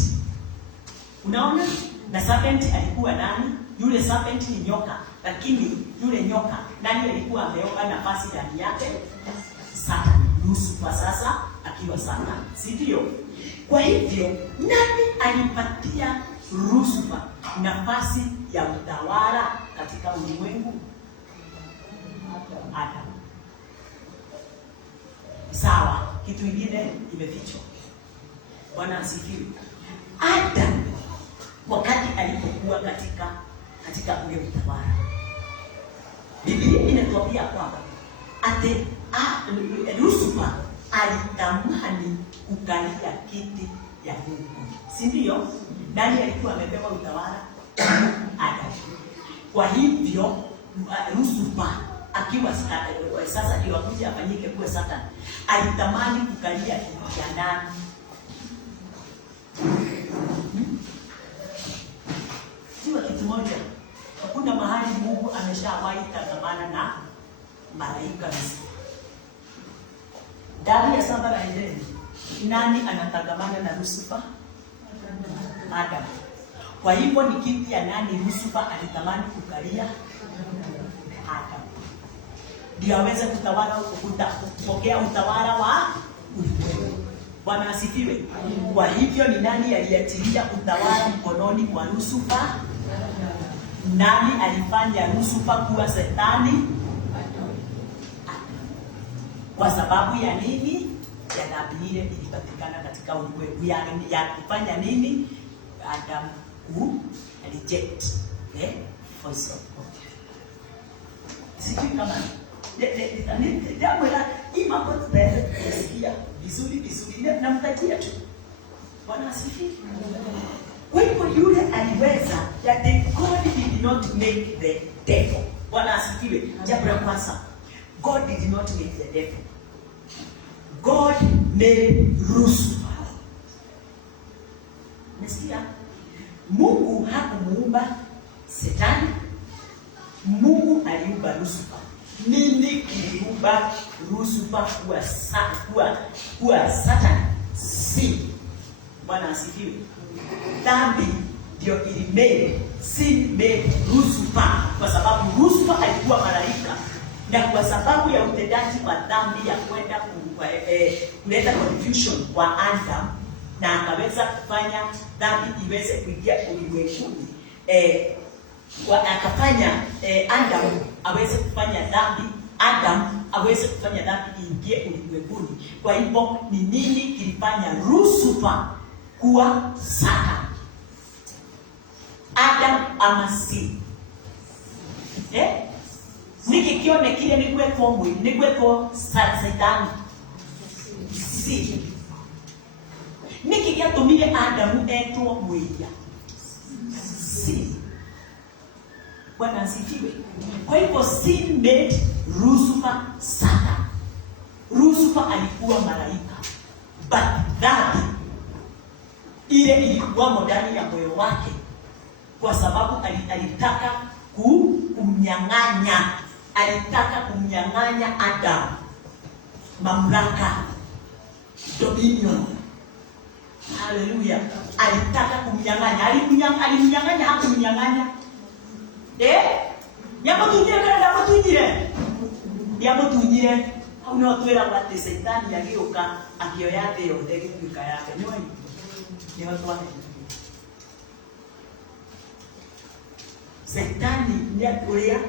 Unaona? Na serpent alikuwa nani? Yule serpent ni nyoka, lakini yule nyoka nani alikuwa ameomba nafasi ndani yake? Satan. Lucifer sasa akiwa Satan, si ndio? Kwa hivyo nani alimpatia Lucifer nafasi ya utawala katika ulimwengu? Adam. Sawa, kitu kingine imefichwa. Bwana asifiwe. Adam wakati alipokuwa katika ule utawala, Biblia inatuambia kwamba ate Lucifer alitamani kukalia kiti ya Mungu, si ndio? Nani alikuwa amepewa utawala? Adam. Kwa hivyo Lucifer akiwa sasa ndio akuja afanyike kuwa Satan, alitamani kukalia kiti cha nani? Jua kitu moja, hakuna mahali Mungu ameshawahi tangamana na malaika Lucifer. Ndani ya shamba la Edeni, nani anatangamana na Lucifer? Adam. Kwa hivyo ni kiti ya nani Lucifer alitamani kukalia? Adam. Ndio aweze kutawala, kupokea utawala wa ulimwengu. Bwana asifiwe. Kwa hivyo ni nani aliachilia utawala mkononi mwa Lucifer? Nani alifanya Lucifer kuwa Shetani? Kwa sababu ya nini? Ya dhambi ile ilipatikana katika ulimwengu. Ya kufanya nini? Adam who reject the voice of God. Sijui kama jambo la mambo tutaweza kusikia vizuri na mtajia tu. Bwana asifiwe. Kwa hivyo yule aliweza that God did not make the devil. Bwana asifiwe. Jambo la kwanza, God did not make the devil. God made Lucifer. Nasikia? Mungu hakumuumba Shetani. Mungu aliumba Lucifer. Nini kiliumba Lucifer kuwa Satan? Si. Bwana asifiwe. Dhambi ndio ilimade, sin made Lucifer, kwa sababu Lucifer alikuwa malaika, na kwa sababu ya utendaji wa dhambi ya kwenda kuleta confusion kwa Adam, na akaweza kufanya dhambi iweze kuingia ulimwenguni, akafanya Adam aweze kufanya dhambi, Adam aweze kufanya dhambi iingie ulimwenguni. Kwa hivyo ni nini kilifanya Lucifer kuwa Satan? Adam ama si? Niki kione kile nigweko Satan si. Niki giatumire Adam etwo mwiya si. Bwana asifiwe. Kwa hivyo sin made Lucifer Satan. Lucifer alikuwa malaika, but dhambi ile ilikuwa ndani ya moyo wake, kwa sababu alitaka kumnyang'anya Adam mamlaka, dominion. Haleluya. Alitaka kumnyang'anya. Alimnyang'anya hakumnyang'anya. Nyamutunyire kana ndamutunyire. Nyamutunyire. Hau no twira bati Shetani agioka akioya thĩ yothe gĩtuĩka yake. Nĩho twame. Shetani nĩ ũrĩa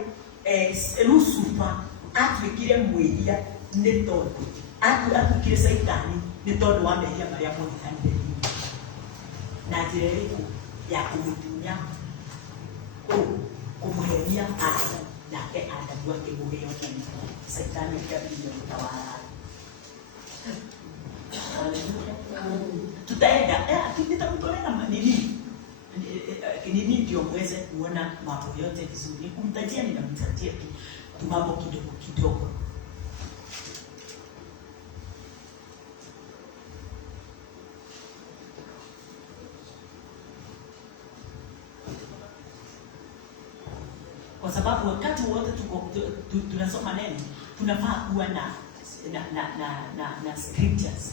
Lucifer atuĩkire mwĩhia nĩ tondũ atuĩkire Shetani nĩ tondũ wa mehia marĩa mũnyihanire na njĩra ĩrĩkũ ya kũmũtunya kũmũhenia Adam, nake Adam akĩmũheo nini? Shetani akĩambia gũtawala. Tutaenda tutamtolea nini ndio mweze kuona mambo yote vizuri. Kumtajia ninamtajia tu mambo kidogo. Kwa sababu wakati wote tunasoma neno, tunafaa kuwa na scriptures.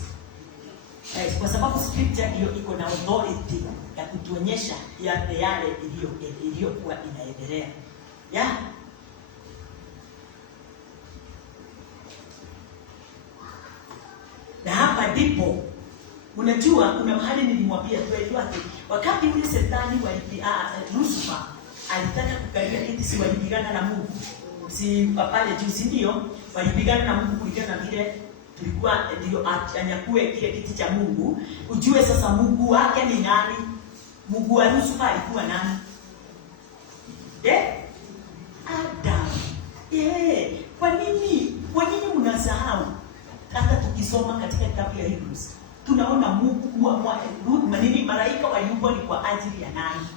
Kwa sababu scripture hiyo iko na authority ya kutuonyesha yale iliyokuwa inaendelea. Na hapa ndipo unajua kuna mahali nilimwambia tuelewa wakati ule Shetani Lucifer alitaka kukalia kiti, si walipigana na Mungu. Si pale juu, si ndio? Walipigana na Mungu kulingana na vile tulikuwa ndio anyakue kile kiti cha Mungu. Ujue sasa Mungu wake ni nani? Mungu wa Lucifer alikuwa nani? Adam. Kwa nini mnasahau? Hata tukisoma katika kitabu ya Hebrews tunaona Mungu malaika waliumbwa ni kwa ajili ya nani?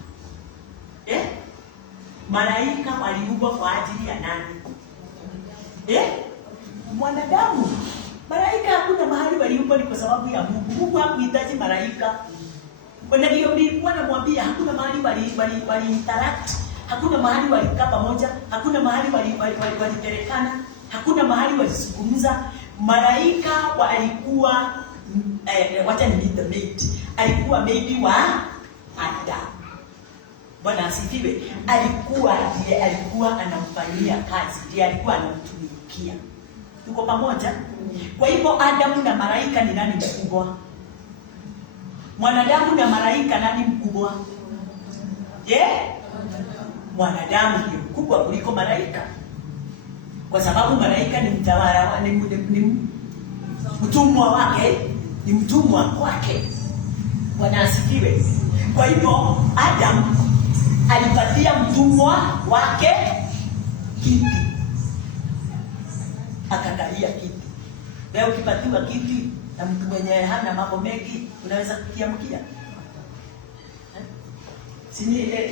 Malaika waliumbwa kwa ajili ya nani? Mwanadamu. Malaika hakuna mahali waliumbwa ni kwa sababu ya Mungu. Mungu hakuhitaji malaika. Ndio nilikuwa namwambia hakuna mahali wali interact, hakuna mahali walikaa pamoja, hakuna mahali walipelekana, hakuna mahali walizungumza. Malaika alikuwa wacha ni the maid. Alikuwa maid wa Adam. Bwana asifiwe. Alikuwa anamfanyia kazi, ndiye alikuwa anamtumikia. Tuko pamoja? Kwa hivyo Adamu na malaika ni nani mkubwa? Mwanadamu na malaika nani mkubwa? Mwanadamu ni mkubwa kuliko malaika. Kwa sababu malaika ni mtawala, ni mtumwa wake, ni mtumwa wake. Bwana asifiwe. Kwa hivyo Adam alipatia mtumwa wake kiti, akakalia kiti. Leo ukipatiwa kiti na mtu mwenye hana mambo mengi, unaweza kukiamkia?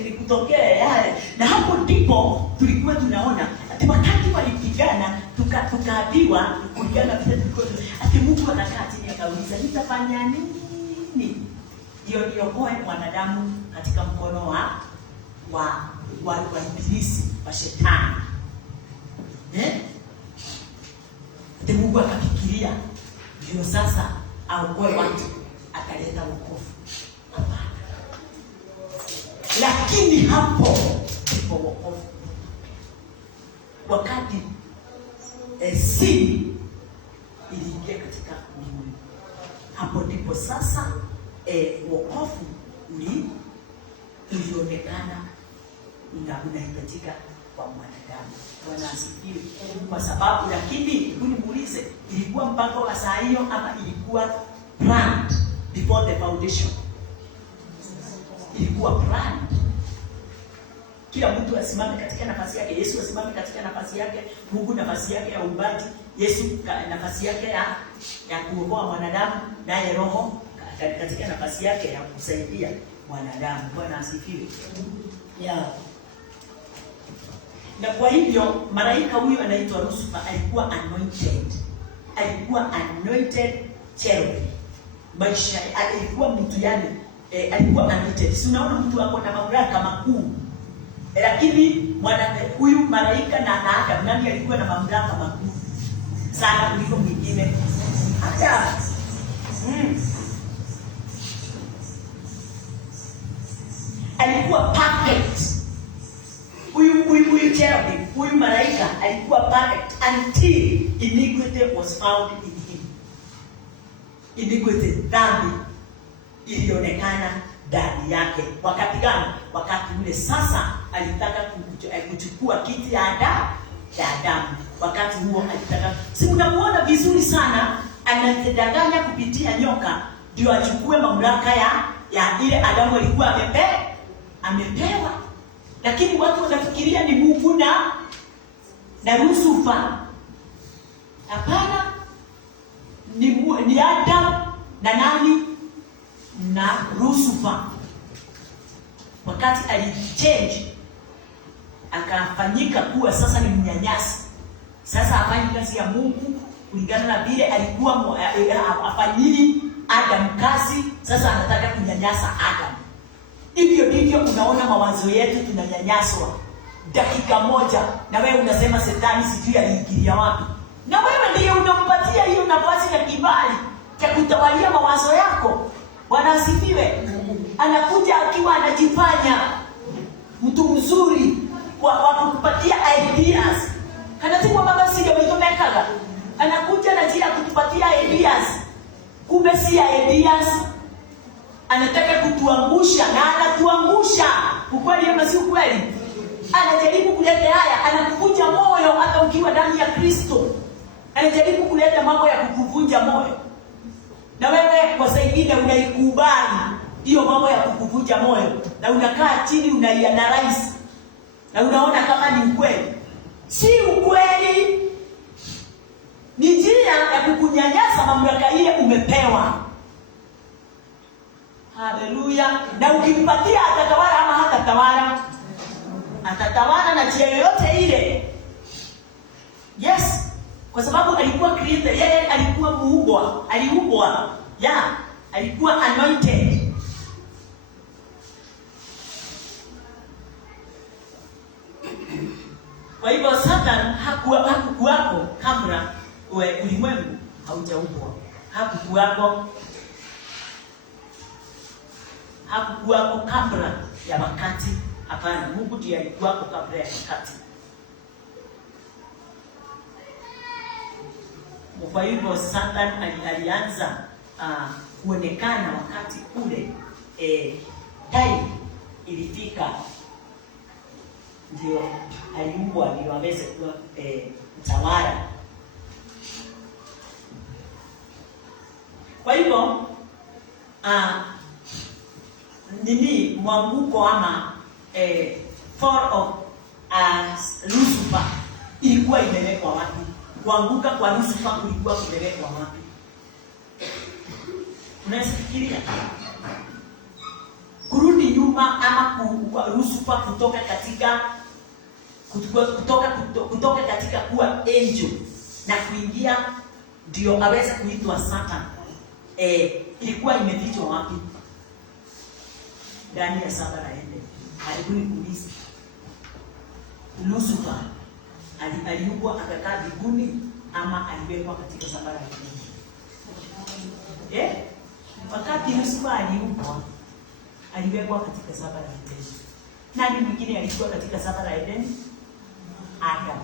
Ni kutokea yale. Na hapo ndipo tulikuwa tunaona ati wakati walipigana, tukaambiwa kupigana vile ati Mungu anakaa chini akauliza nitafanya nini ndio niokoe mwanadamu katika mkono wa ibilisi, wa shetani. Ati Mungu akafikiria ndio sasa aokoe watu, akaleta wokovu. Lakini hapo ndipo wokovu. Wakati sin iliingia katika ulimwengu, hapo ndipo sasa wokovu ulionekana unahitajika kwa mwanadamu. Bwana asifiwe. Kwa sababu lakini unimuulize, ilikuwa mpango wa saa hiyo ama ilikuwa planned before the foundation? Ilikuwa planned. Kila mtu asimame katika nafasi yake. Yesu asimame katika nafasi yake, Mungu nafasi yake ya uumbaji, Yesu nafasi yake ya kuokoa mwanadamu, naye Roho katika nafasi yake ya kusaidia mwanadamu. Bwana asifiwe. Na kwa hivyo malaika huyu anaitwa Lucifer alikuwa anointed. Alikuwa anointed cherub. Maisha alikuwa mtu yani alikuwa anointed. Si unaona mtu ako na mamlaka makuu. Lakini huyu malaika na Adam nani alikuwa na mamlaka makuu sana kuliko mwingine? Adam. Alikuwa perfect. Huyu cherubim, huyu malaika alikuwa perfect until iniquity was found in him. Iniquity, dhambi ilionekana ndani yake. Wakati gani? Wakati ule sasa alitaka kuchukua kiti ya Adamu. Wakati huo alitaka, si mnamuona vizuri sana, anatedanganya kupitia nyoka ndio achukue mamlaka ya ile Adamu alikuwa amepewa. Lakini watu wanafikiria ni Mungu na Lucifer. Hapana, ni Adam na nani? Na Lucifer. Wakati alichange akafanyika kuwa sasa ni mnyanyasi. Sasa hafanyi kazi ya Mungu kulingana na vile alikuwa afanyii Adam kazi, sasa anataka kunyanyasa Adam. Hivyo ndivyo unaona mawazo yetu tunanyanyaswa. Dakika moja na wewe unasema shetani sijui aliingilia wapi. Na wewe ndiye unampatia hiyo nafasi ya kibali cha kutawalia mawazo yako. Bwana asifiwe. Anakuja akiwa anajifanya mtu mzuri kwa kukupatia ideas. Kanatiwa baba sije mtomekaga. Anakuja na njia kutupatia ideas. Kumbe si ideas. Anataka kutuangusha na anatuangusha. Ukweli ama si ukweli? Anajaribu kuleta haya, anakukunja moyo hata ukiwa ndani ya Kristo. Anajaribu kuleta mambo ya kukuvunja moyo. Na wewe kwa saingine unaikubali hiyo mambo ya kukuvunja moyo. Na unakaa chini unaianalyze. Na unaona kama ni ukweli. Si ukweli. Ni njia ya kukunyanyasa mamlaka ile umepewa. Haleluya. Na ukimpatia atatawala ama hatatawala? Atatawala na njia yoyote ile. Yes. Kwa sababu alikuwa created, yeye alikuwa aliumbwa. Alikuwa anointed. Kwa hivyo Satan hakukuwako kabla ulimwengu haujaumbwa. Hakukuwako kabla ya wakati. Hapana, Mungu ndiye alikuwako kabla ya wakati. Kwa hivyo Satan alianza kuonekana wakati ule time ilifika, ndio aliumbwa, ndio aweze kuwa mtawala. Kwa hivyo nini mwanguko ama fall of Lucifer ilikuwa imewekwa wapi? Kuanguka kwa Lucifer kulikuwa kumewekwa wapi? Unafikiria kurudi nyuma ama Lucifer kutoka katika kuwa angel na kuingia ndio aweze kuitwa Satan, ilikuwa imefichwa wapi? Ndani ya shamba la Eden. Alikuwa kuuliza Lucifer aliumbwa akakaa mbinguni ama aliwekwa katika shamba la Eden? Wakati Lucifer aliumbwa aliwekwa katika shamba la Eden. Nani mwingine alikuwa katika shamba la Eden? Adam.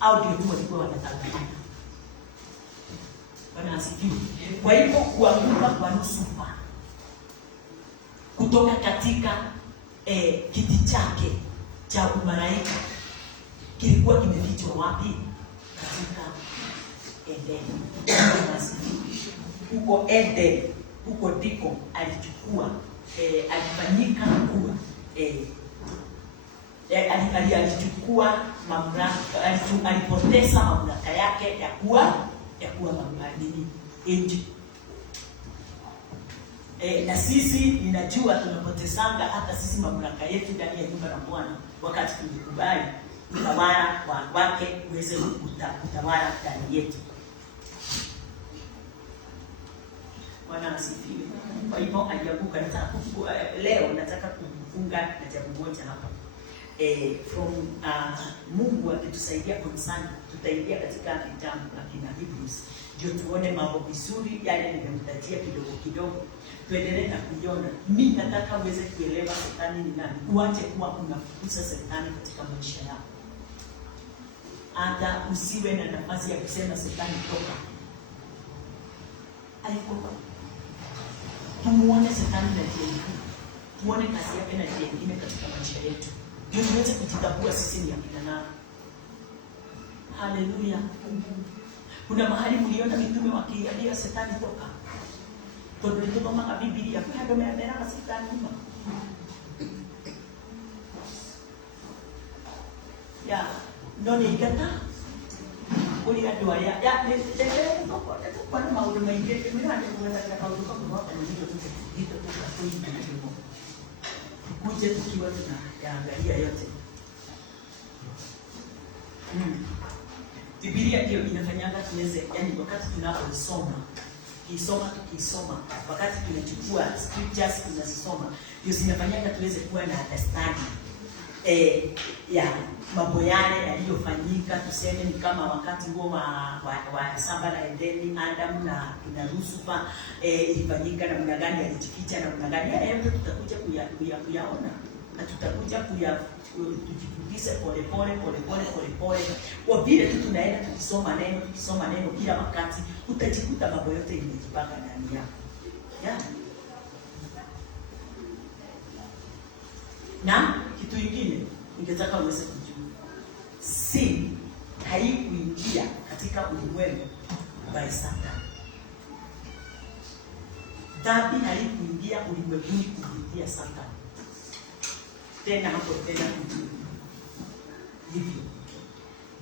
Au ndio tu walikuwa wanatangana. Bwana asifiwe. Kwa hivyo kuanguka kwa Lucifer kutoka katika kiti chake cha umalaika kilikuwa kimefichwa wapi? Katika Eden. Huko Eden, huko ndiko alichukua alifanyika kuwa alichukua mamlaka, alipoteza mamlaka yake ya kuwa mamlakini angel. Na sisi ninajua tunapotezanga hata sisi mamlaka yetu ndani ya nyumba la Bwana wakati tulikubali utawala wake uweze kutawala ndani yetu. Bwana asifiwe. Kwa hivyo alianguka. Leo nataka kufunga na jambo moja hapa. From Mungu akitusaidia concern, tutaingia katika kitabu la Hebrews ndio tuone mambo vizuri yale nimemtajia kidogo. Tuendelee na kuiona. Mimi nataka uweze kuelewa shetani ni nani. Uache kuwa unafukuza shetani katika maisha yako. Hata usiwe na nafasi ya kusema shetani toka. Haiko. Tumuone shetani na njia. Tuone kazi yake na njia nyingine katika maisha yetu. Ndio tuweze kujitambua sisi ni akina nani. Haleluya. Kuna mahali mliona mitume wakiambia shetani toka. Tunasoma Biblia kwa ndio maana shetani nyuma. Ya, ndio nikata. Uli adua ya ndio kwa maana mengi mimi na ndio kwa kwa ndio kuje tukiwa tunaangalia yote. Biblia ndio inafanyanga tuweze, yani wakati tunaposoma tukisoma, wakati tunachukua scriptures tunazisoma, ndio zinafanyanga tuweze kuwa na understanding ya mambo yale yaliyofanyika. Tuseme ni kama wakati huo wa shamba la Edeni, Adam na Lucifer, ilifanyika na namna gani, alijificha na namna gani. Haya yote tutakuja kuyaona na tutakuja tujifundishe pole. Kwa vile tu tunaenda tukisoma neno kila wakati, utajikuta mambo yote imejipanga ndani yako. Yeah. Na kitu kingine ningetaka uweze kujua, sin haikuingia katika ulimwengu by Satan. Dhambi haikuingia ulimwenguni kupitia Satan. Tena hivyo,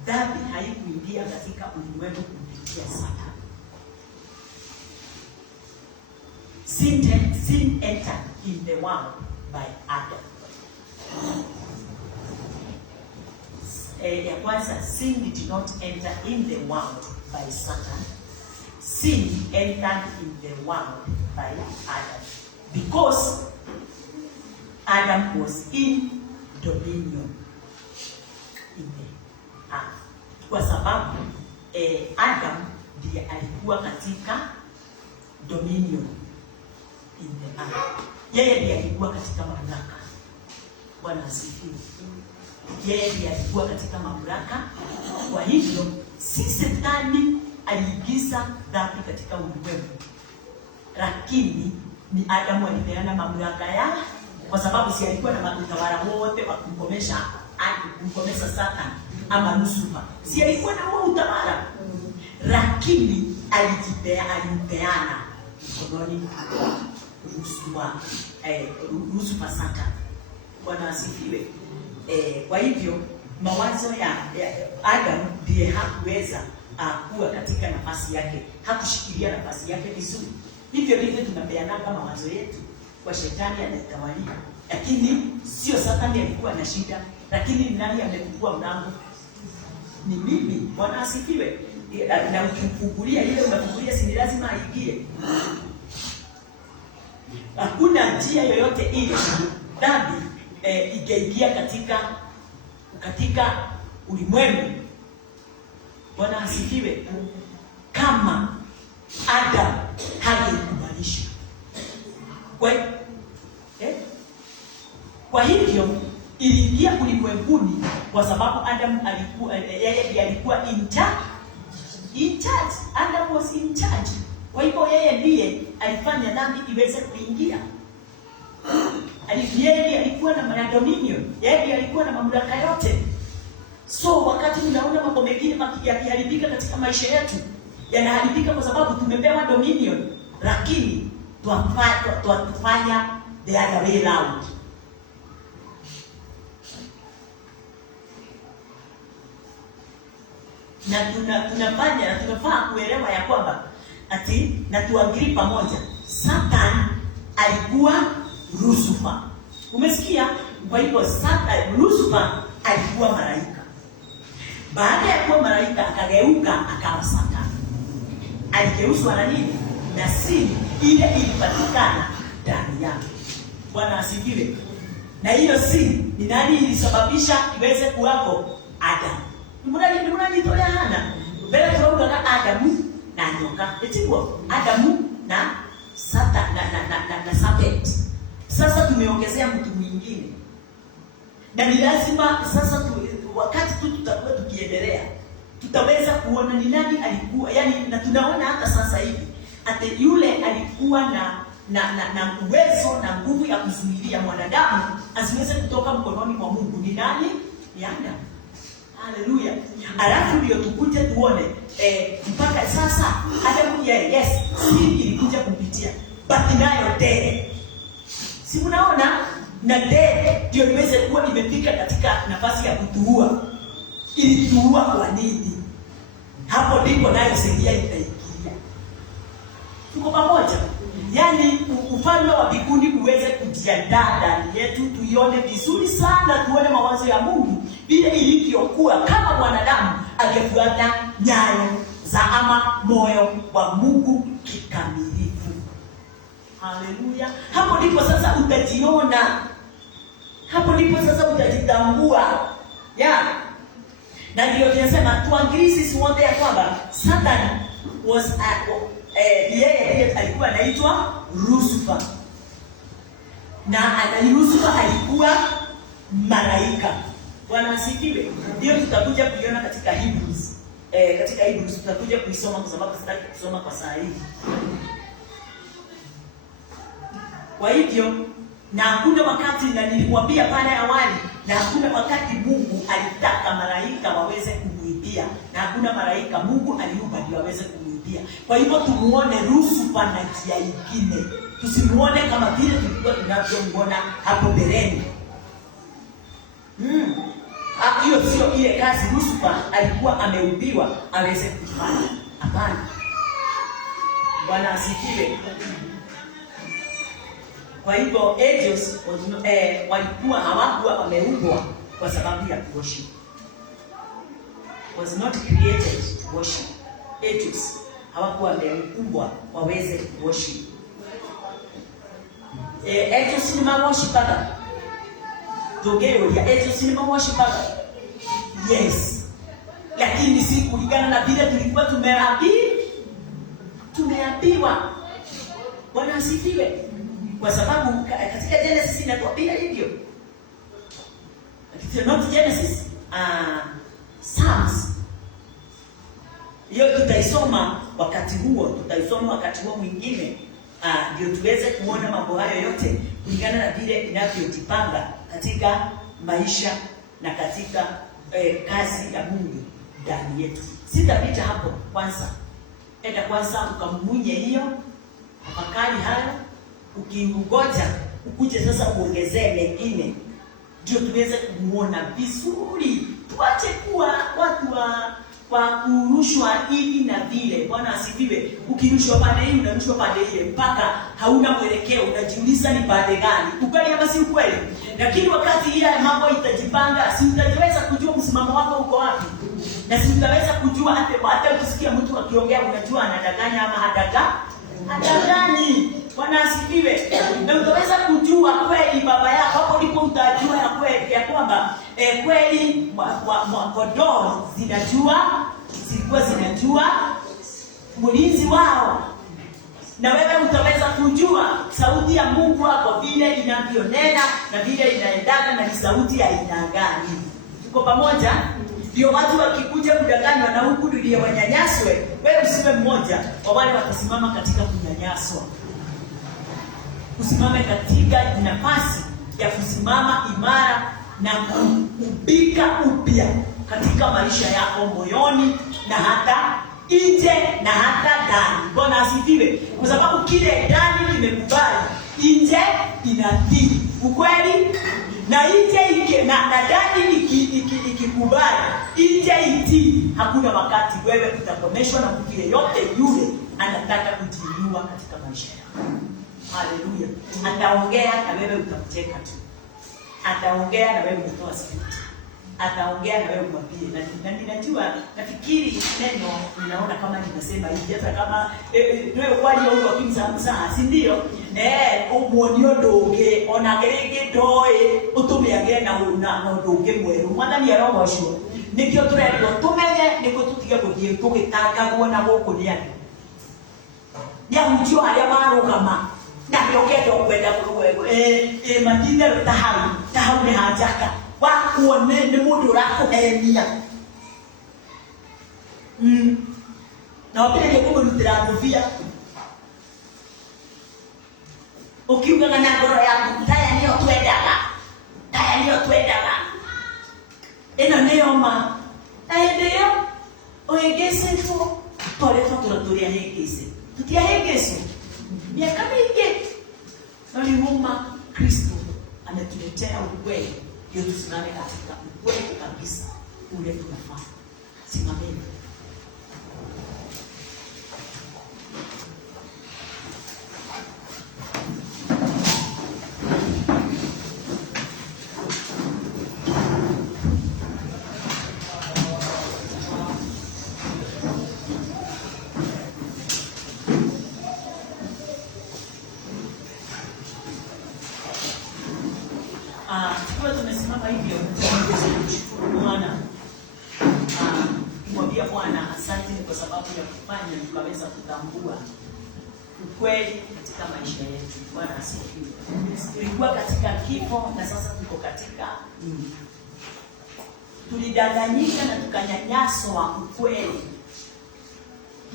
dhambi haikuingia katika ulimwengu kupitia Satan. Sin entered in the world by Adam. Ya kwanza, sin did not enter in the world by Satan. Sin entered in the world by Adam. Because Adam was in dominion. Kwa sababu Adam ndiye alikuwa katika dominion in the earth. Yeye ndiye alikuwa katika mamlaka. Bwana asifiwe. Yeye ndiye alikuwa katika mamlaka. Kwa hivyo si Shetani aliingiza dhambi katika ulimwengu, lakini ni Adamu alipeana mamlaka ya, kwa sababu si alikuwa na utawala wote wa kumkomesha Satan ama Lucifer. Si alikuwa na huo utawala, lakini alipeana mkononi Lucifer Satan. Bwana asifiwe. Kwa hivyo mawazo ya Adam ndiye hakuweza kuwa katika nafasi yake, hakushikilia nafasi yake vizuri. Hivyo ndivyo tunapeanaga mawazo yetu kwa Shetani anatawalia, lakini sio Satani alikuwa na shida, lakini ni nani amefungua mlango? Ni mimi. Bwana asifiwe. Na ukifungulia ile unafungulia, si lazima aingie. Hakuna njia yoyote ile dhambi ingeingia katika ulimwengu. Bwana asifiwe. Kama Adam hangekubalisha. Kwa hivyo iliingia ulimwenguni kwa sababu Adam alikuwa in charge. Adam was in charge. Kwa hivyo yeye ndiye alifanya dhambi iweze kuingia. Yeye alikuwa na dominion. Yeye alikuwa na mamlaka yote. So wakati tunaona mambo mengine yakiharibika katika maisha yetu, yanaharibika kwa sababu tumepewa dominion, lakini twafanya the other way round. Na tunafaa kuelewa ya kwamba na tuangalie pamoja, Satan alikuwa Lucifer. Umesikia? Kwa hivyo Lucifer alikuwa malaika. Baada ya kuwa malaika akageuka akawa Satan. Aligeuzwa na nini? Na siri ile ilipatikana ndani yake. Bwana asifiwe. Na hiyo siri ni nani ilisababisha iweze kuwako? Adam. Mbona tolea Hana? Mbele tunaona Adamu na nyoka. Etiko Adamu na Satan na serpent. Sasa tumeongezea mtu mwingine. Na ni lazima sasa wakati tutakuwa tukiendelea, tutaweza kuona ni nani alikuwa, na tunaona hata sasa hivi ate yule alikuwa na uwezo na nguvu ya kuzuilia mwanadamu asiweze kutoka mkononi mwa Mungu. Ni nani? Ni Adam. Haleluya. Alafu ndio tukuje tuone mpaka sasa Adam yes, si ilikuja kupitia nayo dede. Si mnaona? Na dede ndio iweze kuwa imefika katika nafasi ya kutuua. Ilituua kwa nini? Hapo ndipo nayo sheria itaingia. Tuko pamoja? Yaani ufalme wa mbinguni uweze kujiandaa ndani yetu, tuione vizuri sana, tuone mawazo ya Mungu vile ilivyokuwa kama mwanadamu angefuata nyayo za ama moyo wa Mungu kikamilifu. Haleluya. Hapo ndipo sasa utajiona. Hapo ndipo sasa utajitambua. Na ndio tunasema tuangalie sisi wote ya kwamba Satan was yeye alikuwa anaitwa Lucifer. Na Lucifer alikuwa malaika. Bwana asifiwe. Ndio tutakuja kuiona katika Hebrews. Katika Hebrews tutakuja kuisoma kwa sababu sitaki kusoma kwa saa hii. Kwa hivyo na hakuna wakati, na nilimwambia pale awali, na hakuna wakati Mungu alitaka malaika waweze kumuibia, na hakuna malaika Mungu aliumba ndio waweze kumuibia. Kwa hivyo tumuone Lucifer na njia nyingine. Tusimuone kama vile tulikuwa tunavyomuona hapo mbeleni. Hiyo sio ile kazi Lucifer alikuwa ameubiwa aweze kufanya. Hapana. Bwana asifiwe. Kwa hivyo angels walikuwa hawakuwa wameumbwa kwa sababu ya worship. Was not created to worship. Angels hawakuwa wameumbwa waweze worship. Angels ni worshiper. Togeo ya angels ni worshiper. Yes. lakini si kulingana na vile tulikuwa tumeambiwa. Bwana asifiwe. Kwa sababu katika Genesis inatuambia hivyo. Not Genesis, Psalms. Hiyo tutaisoma wakati huo mwingine, ndio tuweze kuona mambo hayo yote kulingana na vile inavyojipanga katika maisha na katika kazi ya Mungu ndani yetu. Sitapita hapo kwanza. Enda kwanza ukamunye hiyo, tafakari hayo, ukingoja ukuje sasa uongezee mengine ndio tuweze kumuona vizuri. Tuache kuwa watu wa kurushwa hivi na vile. Bwana asifiwe. Ukirushwa pande hii unarushwa pande ile mpaka hauna mwelekeo, unajiuliza ni pande gani. Ukweli ama si ukweli? Lakini wakati ile mambo itajipanga, si utaweza kujua msimamo wako uko wapi. Na si utaweza kujua hata ukisikia mtu akiongea unajua anadanganya ama hadanganyi. Bwana asifiwe. Na utaweza kujua kweli baba yako, hapo ndipo utajua ya kweli ya kwamba kweli kondoo zilikuwa zinajua mlinzi wao. Na wewe utaweza kujua sauti ya Mungu wako vile inavyonena na vile inaendana na ni sauti ya aina gani. Tuko pamoja? Ndio watu wakikuja kudanganywa na huku ndio wanyanyaswe, wewe usiwe mmoja wa wale watasimama katika kunyanyaswa. Usimame katika nafasi ya kusimama imara na kubika upya katika maisha yako, moyoni na hata nje na hata ndani. Bwana asifiwe. Kwa sababu kile ndani kimekubali, nje inatii. Ukweli? Na nje na ndani ikikubali, nje itii. Hakuna wakati wewe utakomeshwa na kile yote yule anataka kujiinua katika maisha yako. Haleluya. Ataongea na wewe utamcheka tu. Ataongea na wewe utatoa script. Ataongea na wewe mwambie. Na ninajua, nafikiri neno ninaona kama ninasema hivi hata kama wewe kwani wewe ukimsamsa, si ndio? Umuonio ndoge ona gerege doe utumiage na ndoge mweru. Mwathani arogoshwo. Nikio turendo tumenye niko tutiga guthie tugitangagwo na guku ni ani. Ya mjio haria marugama. Na yokendo kwenda kurugo matinde tahau ni hajaka wakuone ni mundu rakuhenia na wapende kumurutira nguvia ukiuga na ngoro yangu taya niyo twendaga ino niyo ma ndio oegesefu tole tuturia hegese tutia hegeso miaka mingi naliuma. Kristo ametuletea ukweli, ndio tusimame katika ukweli kabisa ule tunafanya. Simameni. Tukiwa tumesimama hivyo, tunashukuru Bwana. Kumwambia Bwana asante kwa sababu ya kufanya tukaweza kutambua ukweli katika maisha yetu. Bwana asifiwe. Tulikuwa katika kifo na sasa tuko katika nini? Tulidanganyika na tukanyanyaswa ukweli.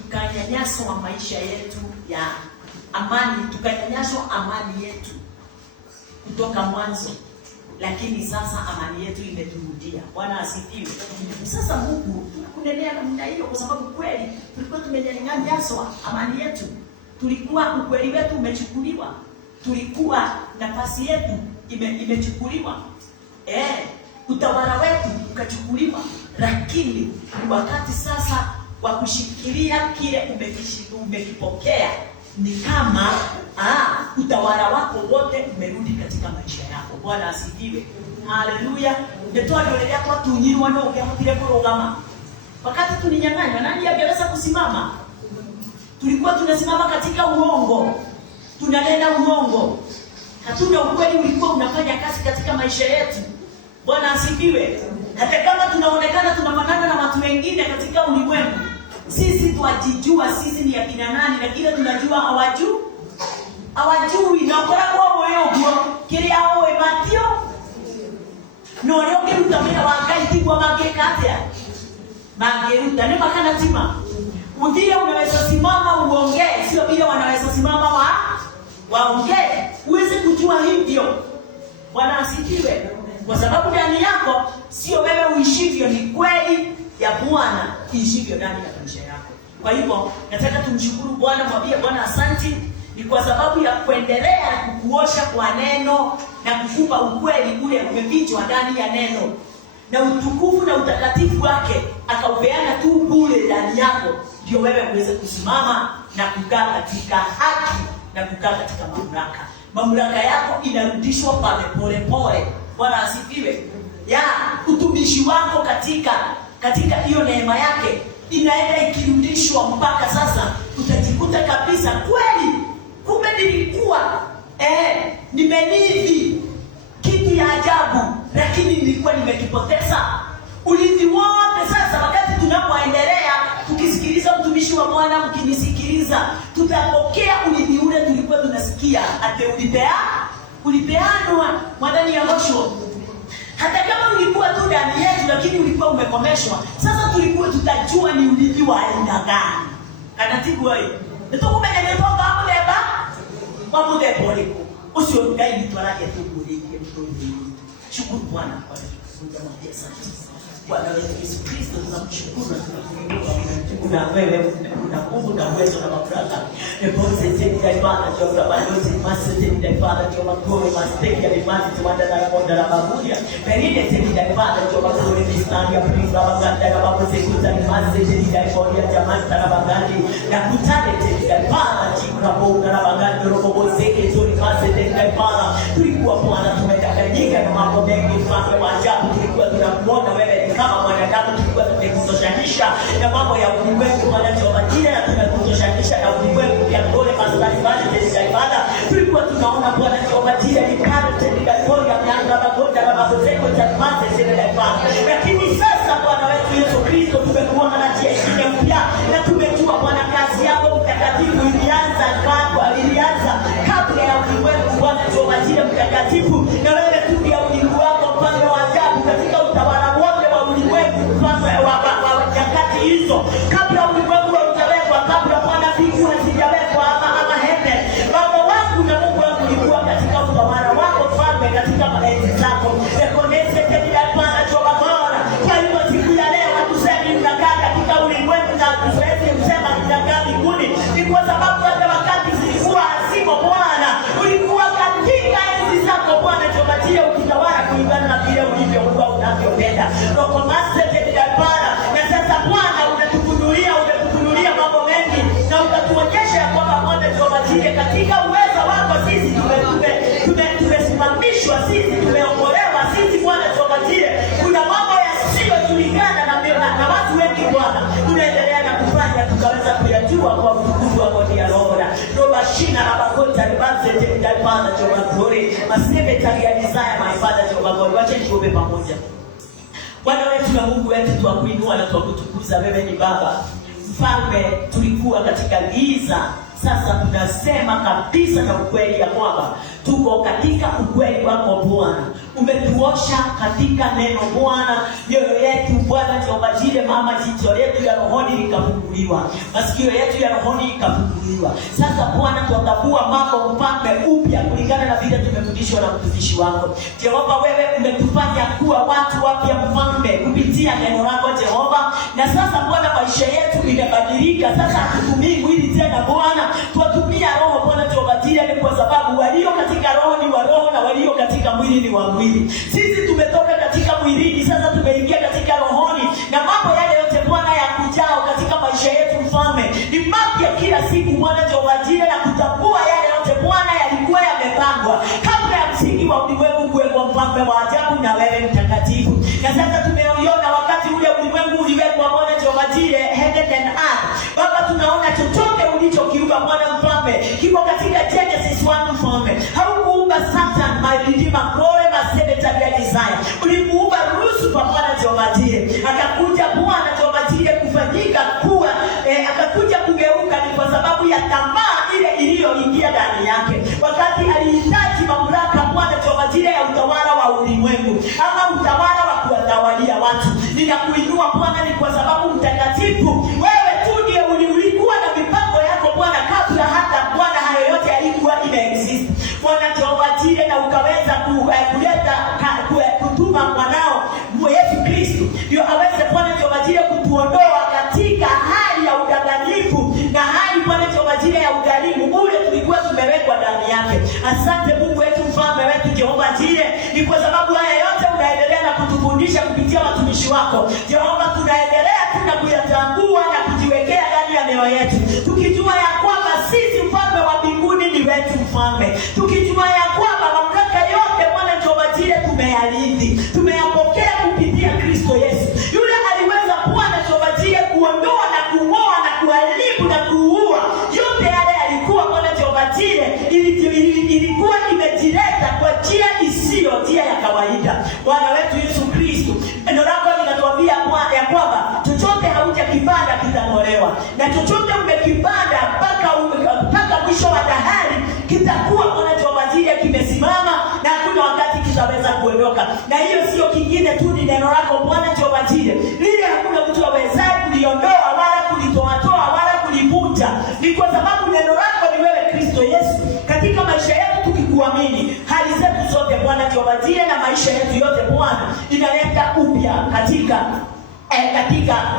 Tukanyanyaswa maisha yetu ya amani, tukanyanyaswa amani yetu kutoka mwanzo. Lakini sasa amani yetu imeturudia. Bwana asifiwe. Sasa Mungu tunakunenea namna hiyo kwa sababu kweli tulikuwa tumenyanyaswa amani yetu. Tulikuwa ukweli wetu umechukuliwa. Tulikuwa nafasi yetu imechukuliwa. Utawala wetu ukachukuliwa. Lakini wakati sasa wa kushikilia kile umekipokea ni kama utawala wako wote umerudi katika maisha yako. Bwana asifiwe. Haleluya. Ndio ndio yako tunyirwa na ukihotile kurogama. Wakati tulinyang'anywa, nani angeweza kusimama? Tulikuwa tunasimama katika uongo. Tunanena uongo. Hatuna ukweli ulikuwa unafanya kazi katika maisha yetu. Bwana asifiwe. Hata kama tunaonekana tunafanana na watu wengine katika ulimwengu, sisi twajijua sisi ni akina nani, na kile tunajua hawajui na ukora kwa moyo huo kile hao ematio no leo kiruta mira wangai tigwa magekatia mageruta ni makana tima udhia unaweza simama uongee, sio bila wanaweza simama waongee. Uweze kujua hivyo. Bwana asifiwe. Kwa sababu ndani yako sio wewe uishivyo, ni kweli ya Bwana iishivyo ndani ya maisha yako. Kwa hivyo nataka tumshukuru Bwana, mwambie Bwana asante, ni kwa sababu ya kuendelea kukuosha kwa neno na kukupa ukweli ule umefichwa ndani ya neno, na utukufu na utakatifu wake akaupeana tu bure ndani yako, ndio wewe uweze kusimama na kukaa katika haki na kukaa katika mamlaka. Mamlaka yako inarudishwa pale pole pole. Bwana asifiwe. Ya utumishi wako katika hiyo neema yake inaenda ikirudishwa mpaka sasa utajikuta kabisa kweli kumbe nilikuwa nimenithi kitu ya ajabu, lakini nilikuwa nimekipoteza ulinzi wote. Sasa wakati tunapoendelea tukisikiliza mtumishi wa Bwana, mkinisikiliza, tutapokea ulinzi ule tulikuwa tunasikia ate ulipeanwa mwadani ya mosho. Hata kama ulikuwa tu ndani yetu, lakini ulikuwa umekomeshwa. Sasa tulikuwa tutajua ni ulinzi wa aina gani. Kanatibu wewe nitokumenya netoka hapo leba babu de poliko usio ngai nitwalake tu kulike mtumishi. Shukuru Bwana kwa kuja mwambie asante. Bwana wetu Yesu Kristo, tunamshukuru na tunakuinua. Kuna wewe, kuna nguvu na uwezo na mamlaka. Ebose teni dai Bwana kwa balozi masi teni dai Bwana kwa makoro masteki ya limani tuanda na bonda la baburia. Perine teni dai Bwana kwa makoro mistari ya pringa baganda na babu sekuta ni masi teni dai Bwana jamani na bagandi na kutane teni dai Bwana chikra bonda na baganda robo boseke zuri masi teni dai Bwana. Tulikuwa Bwana tumedanganyika na mambo mengi mfano wa ajabu, tulikuwa tunamuona wewe kama mwanadamu, tulikuwa tumekuzoshanisha na mambo ya ulimwengu wanachobatia, na tumekuzoshanisha na ulimwengu ya kole maswali bali tena ibada. Tulikuwa tunaona Bwana chobatia ni kama tena kwa ya mianga magonda na mabozeko ya mate tena ibada. Lakini sasa Bwana wetu Yesu Kristo tumekuona na jeshi mpya, na tumejua Bwana kazi yako mtakatifu ilianza kabla ya ulimwengu. Bwana chobatia mtakatifu, na wewe tu ya ulimwengu wako mfano wa ajabu katika utawala wote wa ulimwengu, mfano wa nyakati hizo kabla ulimwengu haujawekwa, kabla Bwana mbingu hazijawekwa ama hebe. Baba wangu na Mungu wangu ulikuwa katika utawala wako mfalme, katika maenzi zako. Ekonese tena Bwana choba bora. Kwa hivyo siku ya leo hatusemi mnakaa katika ulimwengu na tusiwezi kusema mnakaa mbinguni, ni kwa sababu hata wakati zilikuwa hazimo Bwana ulikuwa katika enzi zako Bwana chobatia ukitawala kulingana na vile ulivyokuwa unavyopenda. Roko masete bila Bwana, na sasa Bwana unatufunulia mambo mengi, na ukatuonyesha kwamba Bwana chobatia katika uwezo wako sisi tumesimamishwa, sisi tumeokolewa, sisi Bwana chobatia kuna mambo yasiyojulikana na watu wengi Bwana tunaendelea na kufanya tukaweza kuyajua kwa utukufu wako dia Roho. Roba shina na bakota ribanze tenda Bwana chobatori maseme tagia desire my Father chobatori. Wacha tuombe pamoja. Bwana wetu na Mungu wetu, tuakuinua na tuakutukuza. Wewe ni Baba Mfalme, tulikuwa katika giza, sasa tunasema kabisa na ukweli ya kwamba tuko katika ukweli wako Bwana. Umetuosha katika neno Bwana, mioyo yetu Bwana tuobajile mama, jicho letu ya rohoni likafunguliwa, masikio yetu ya rohoni ikafunguliwa. Sasa Bwana tutakabua mambo Mfalme upya kulingana na vile tumefundishwa na mtumishi wako Jehova. Wewe umetufanya kuwa watu wapya Mfalme kupitia neno lako Jehova, na sasa Bwana maisha yetu imebadilika. Sasa hatutumii mwili tena Bwana, tuwatumia roho Bwana tuobajile, ni kwa sababu walio katika roho ni wa roho na walio katika mwili ni wa mwili. Sisi tumetoka katika mwilini, sasa tumeingia katika rohoni, na mambo yale yote Bwana ya kujao katika maisha yetu Mfalme ni mapya kila siku Bwana tuobajile, na kutambua yale yote Bwana yalikuwa yamepangwa kabla ya msingi wa ulimwengu kuwekwa, Mfalme wa ajabu na wewe mtakatifu. Na sasa tumeiona wakati ule ulimwengu uliwekwa Bwana tuobajile, heaven and earth. Baba tunaona chochote ulichokiumba Bwana Mfalme kiko katika Genesis 1 Mfalme. Haukuumba Satan my redeemer, glory must have tabia desire. Ulimuumba Lucifer Bwana ulimwengu ama utawala wa kuwatawalia watu. Ninakuinua Bwana ni kwa sababu mtakatifu wewe tu ndiye ulikuwa na mipango yako Bwana kabla hata Bwana hayo yote yalikuwa ina-exist. Bwana Jehova Jireh, na ukaweza kutuma mwanao Yesu Kristo ndio aweze Bwana Jehova Jireh kutuondoa katika hali ya udanganyifu na hali Bwana Jehova Jireh ya udhalimu ule tulikuwa tumewekwa ndani yake. Asante Mungu wetu, mfalme wetu Jehova Jireh, ni kwa sababu haya yote unaendelea na kutufundisha kupitia watumishi wako Jehova. Tunaendelea tuna kuyatambua na kujiwekea ndani ya mioyo yetu, tukijua ya kwamba sisi mfalme wa mbinguni ni wetu mfalme, tukijua ya kwamba mamlaka yote Bwana Jehova Jireh tumeyarithi, tumeyapokea kupitia Kristo Yesu. Yule aliweza Bwana Jehova Jireh kuondoa na kung'oa na kuharibu na kuua yote yale yalikuwa Bwana Jehova Jireh ilikuwa imejileta kwa njia isiyo njia ya kawaida. Bwana wetu Yesu Kristo, neno lako linatuambia Bwana ya kwamba chochote haujakipanda kitang'olewa, na chochote umekipanda mpaka mwisho wa dahari kitakuwa Bwana Jehova Jireh kimesimama na hakuna wakati kitaweza kuondoka. Na hiyo sio kingine tu, ni neno lako Bwana Jehova Jireh, lile hakuna mtu awezaye kuliondoa wala kulitoa wala kulivunja. Ni kwa sababu neno lako ni wewe Kristo Yesu. Katika maisha yetu tukikuamini, hali zetu zote Bwana Jehova Jireh na maisha yetu yote Bwana inaleta upya katika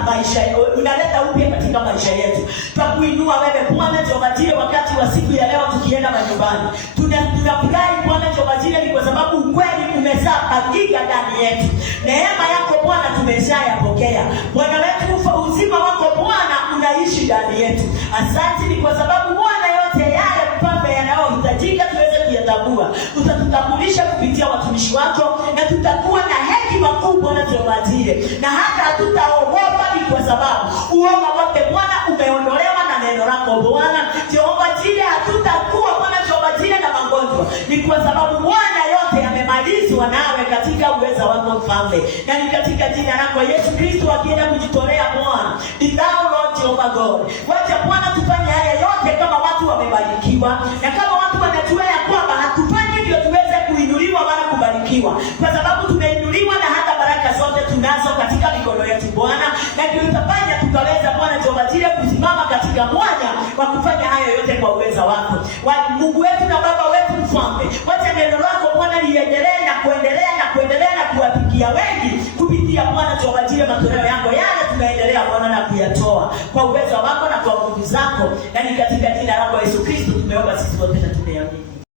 maisha, unaleta upya katika maisha yetu. Tutakuinua wewe Bwana Jehova Jireh wakati wa siku ya leo tukienda manyumbani. Tunafurahi Bwana Jehova Jireh ni kwa sababu ukweli umeshapangika ndani yetu. Neema yako Bwana tumeshayapokea. Bwana wetu, uzima wako Bwana unaishi ndani yetu. Asante ni kwa sababu Bwana yote yale mfalme yanayohitajika tuweze kuyatambua, utatutambulisha kupitia watumishi wako, na tutakuwa na hekima kubwa Bwana Jehova Jireh, na hata hatutaogopa ni kwa sababu uoga wote Bwana umeondolewa na neno lako Bwana Jehova Jireh. Hatutakuwa Bwana Jehova Jireh na magonjwa, ni kwa sababu Bwana yote yamemalizwa nawe katika uweza wako mfalme, na ni katika jina lako Yesu Kristo akienda kujitolea Bwana. Thou Lord Jehovah God, wacha Bwana tufanye haya yote kama watu wamebarikiwa, na kama watu wanajua ya kwamba hatufanyi ndio tuweze kuinuliwa wala kubarikiwa, kwa sababu tumeinuliwa na hata baraka zote tunazo katika mikono yetu Bwana, na ndio tutafanya tukaweza Bwana Jehova Jireh kusimama katika mwanya wa kufanya hayo yote kwa uweza wako. Mungu wetu na Baba wetu mfalme, wacha neno lako Bwana liendelee na kuendelea na kuwafikia wengi kupitia Bwana Jehova Jireh matoleo yako yale tunaendelea Bwana na kuyatoa kwa uweza wako na kwa nguvu zako, na ni katika jina lako Yesu Kristo tumeomba sisi wote na tumeamini.